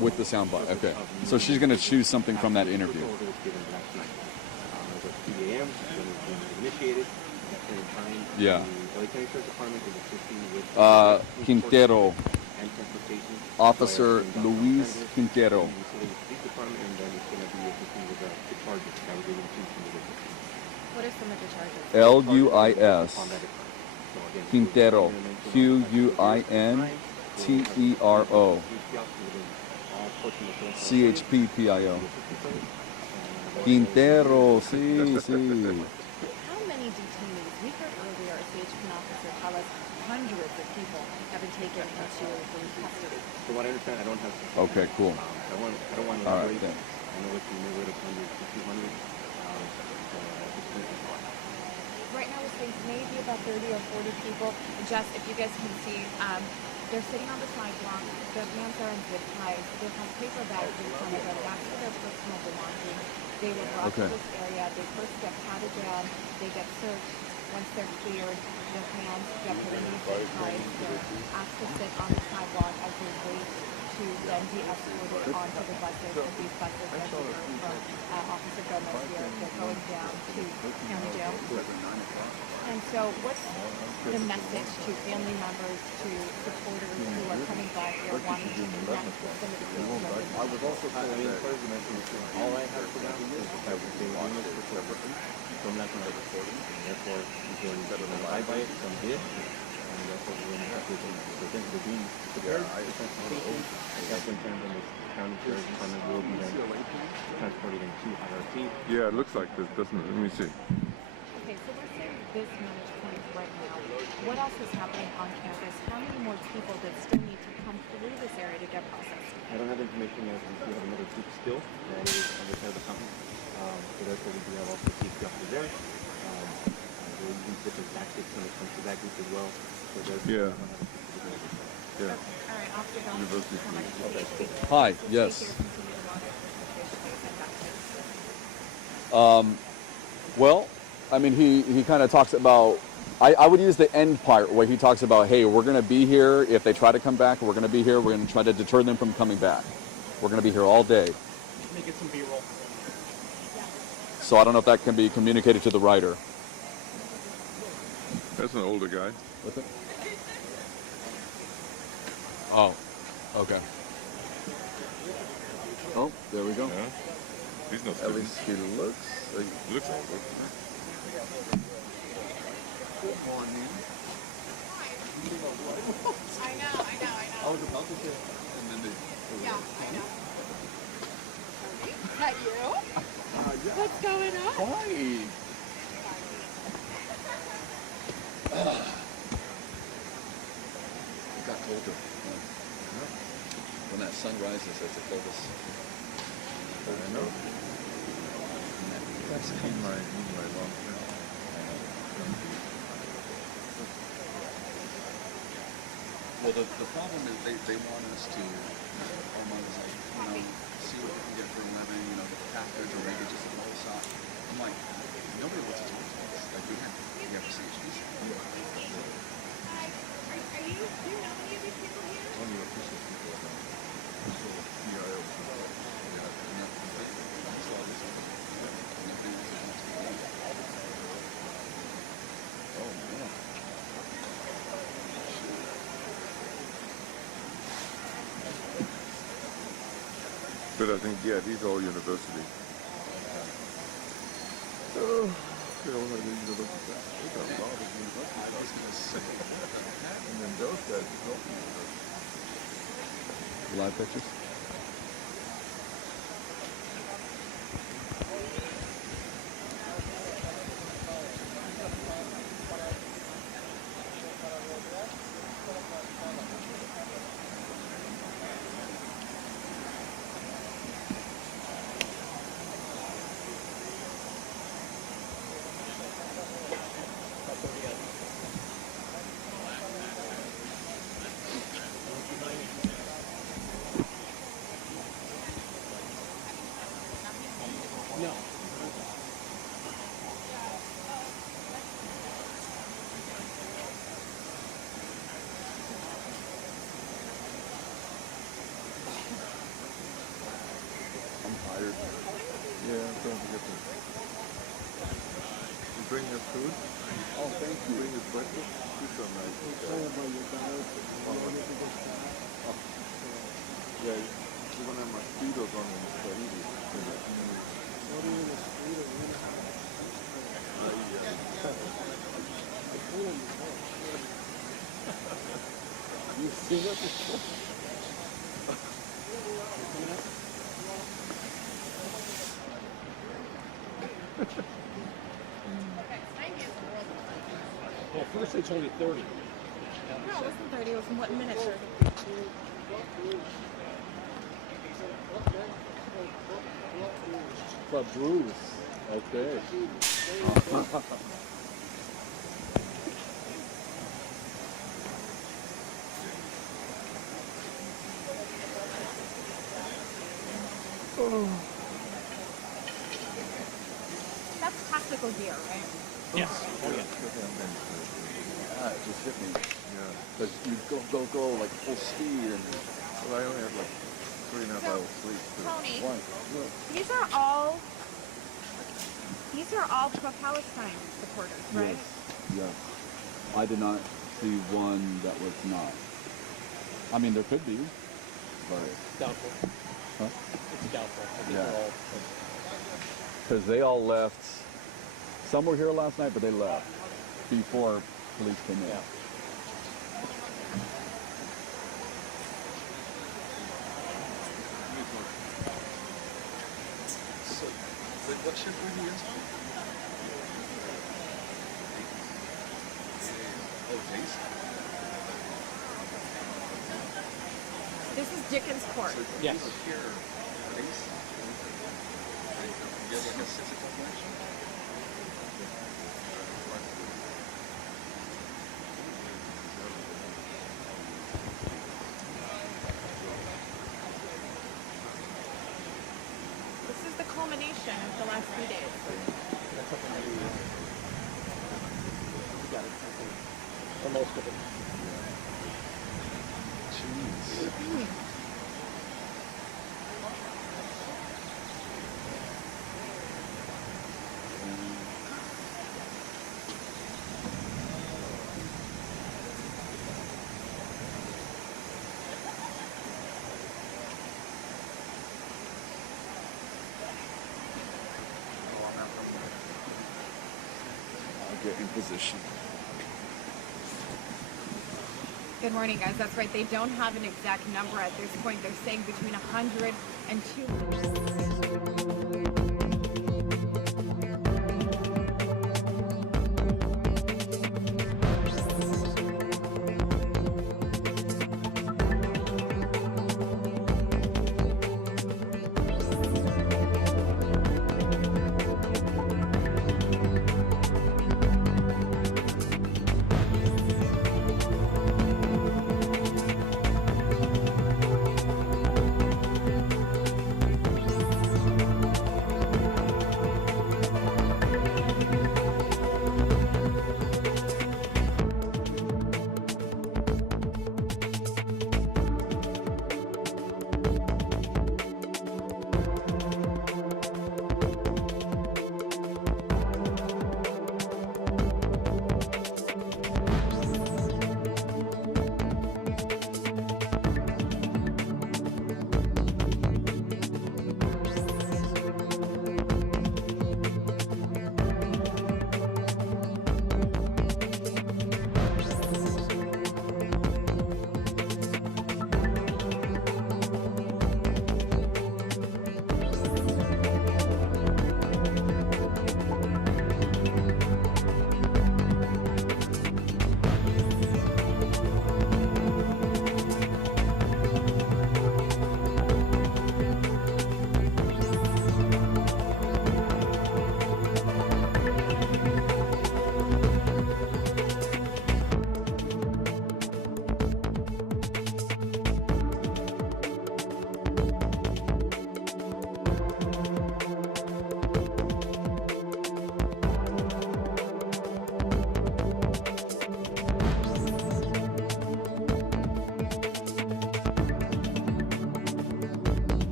with the soundbite, okay. So she's going to choose something from that interview. Yeah. Quintero. Officer Luis Quintero. What are some of the charges? Luis Quintero. Quintero. CHPPIO. Quintero, sí. How many detainees? We heard earlier a CHP officer tell us hundreds of people have been taken into police custody. So what I understand, I don't have. Okay, cool. I don't want to elaborate. I know it's in the neighborhood of 100 to 200. Right now we're seeing maybe about 30 or 40 people. Just if you guys can see, they're sitting on the sidewalk. Their hands are in zip ties. They have paper bags in front of them. That's for their personal belongings. They were brought to this area. They first get patted down. They get searched. Once they're cleared, their hands get put in these zip ties. They're asked to sit on the sidewalk as they wait to to then be escorted onto the buses, and these buses that we heard from Officer Gomez here, they're going down to county jail. And so what's the message to family members, to supporters who are coming by here wanting to connect with some of the people that I was also told that all I have for them is that we can watch it separately from national recording, and therefore we can rely by it from this, and therefore we have to present the being prepared to transportation. That's in terms of the county sheriff's department will be then transported into IRT. Yeah, it looks like this, doesn't it? Let me see. Okay, so let's say this managed point right now. What else is happening on campus? How many more people that still need to come through this area to get processed? I don't have information yet. We have another group still that is on the side of the mountain. So therefore we do have also safety officers there. We're using different tactics when it comes to that group as well. So therefore Yeah. we don't have a group to do it. Yeah. All right, Officer Gomez. University. Hi, yes. Well, I mean, he kind of talks about, I would use the end part where he talks about, hey, we're going to be here. If they try to come back, we're going to be here. We're going to try to deter them from coming back. We're going to be here all day. Make it some B-roll. So I don't know if that can be communicated to the writer. That's an older guy. What's it? Oh, okay. Oh, there we go. Yeah. He's not At least he looks like... Looks older. I know. I was about to say, and then they... Yeah, I know. Is that you? What's going on? Why? It got colder. When that sun rises, it's the coldest. I know. That's in my long term. Well, the problem is they want us to almost like, see what we can get for a living, get the package or maybe just a little shot. I'm like, nobody wants to do this. Like, we have to see each other. Do you know any of these people here? Only official people are there. So, PIO people. Oh, man. But I think, yeah, these are all university. Oh, yeah, well, I need to look at that. Look at a lot of universities. I was going to say. And then those guys help you. Live pictures? No. I'm tired. Yeah, don't forget to. You bring your food? Oh, thank you. Bring your breakfast? These are nice. Yeah, you're gonna have mosquitoes on them, so easy. You sing up the Well, first they told me 30. No, it wasn't 30. It was in what minutes? But Bruce, okay. That's tactical gear, right? Yes. Oh, yeah. It just hit me. Yeah. Because you go like full speed and Well, I only have like 3.5 hours sleep. Tony, Why? these are all pro-Palestine supporters, right? Yes. I did not see one that was not. I mean, there could be, but Doubtful. huh? It's doubtful. I think Yeah. they're all. Because they all left. Some were here last night, but they left before police came in. Yeah. So, what shift were you in? Oh, days? This is Dickens Court. So Yes. you were here days? You had like a 6 o'clock lunch? This is the culmination of the last few days. That's something that we got it. For most of it. Jeez. I'll get in position. Good morning, guys. That's right. They don't have an exact number at this point. They're saying between 100 and 200.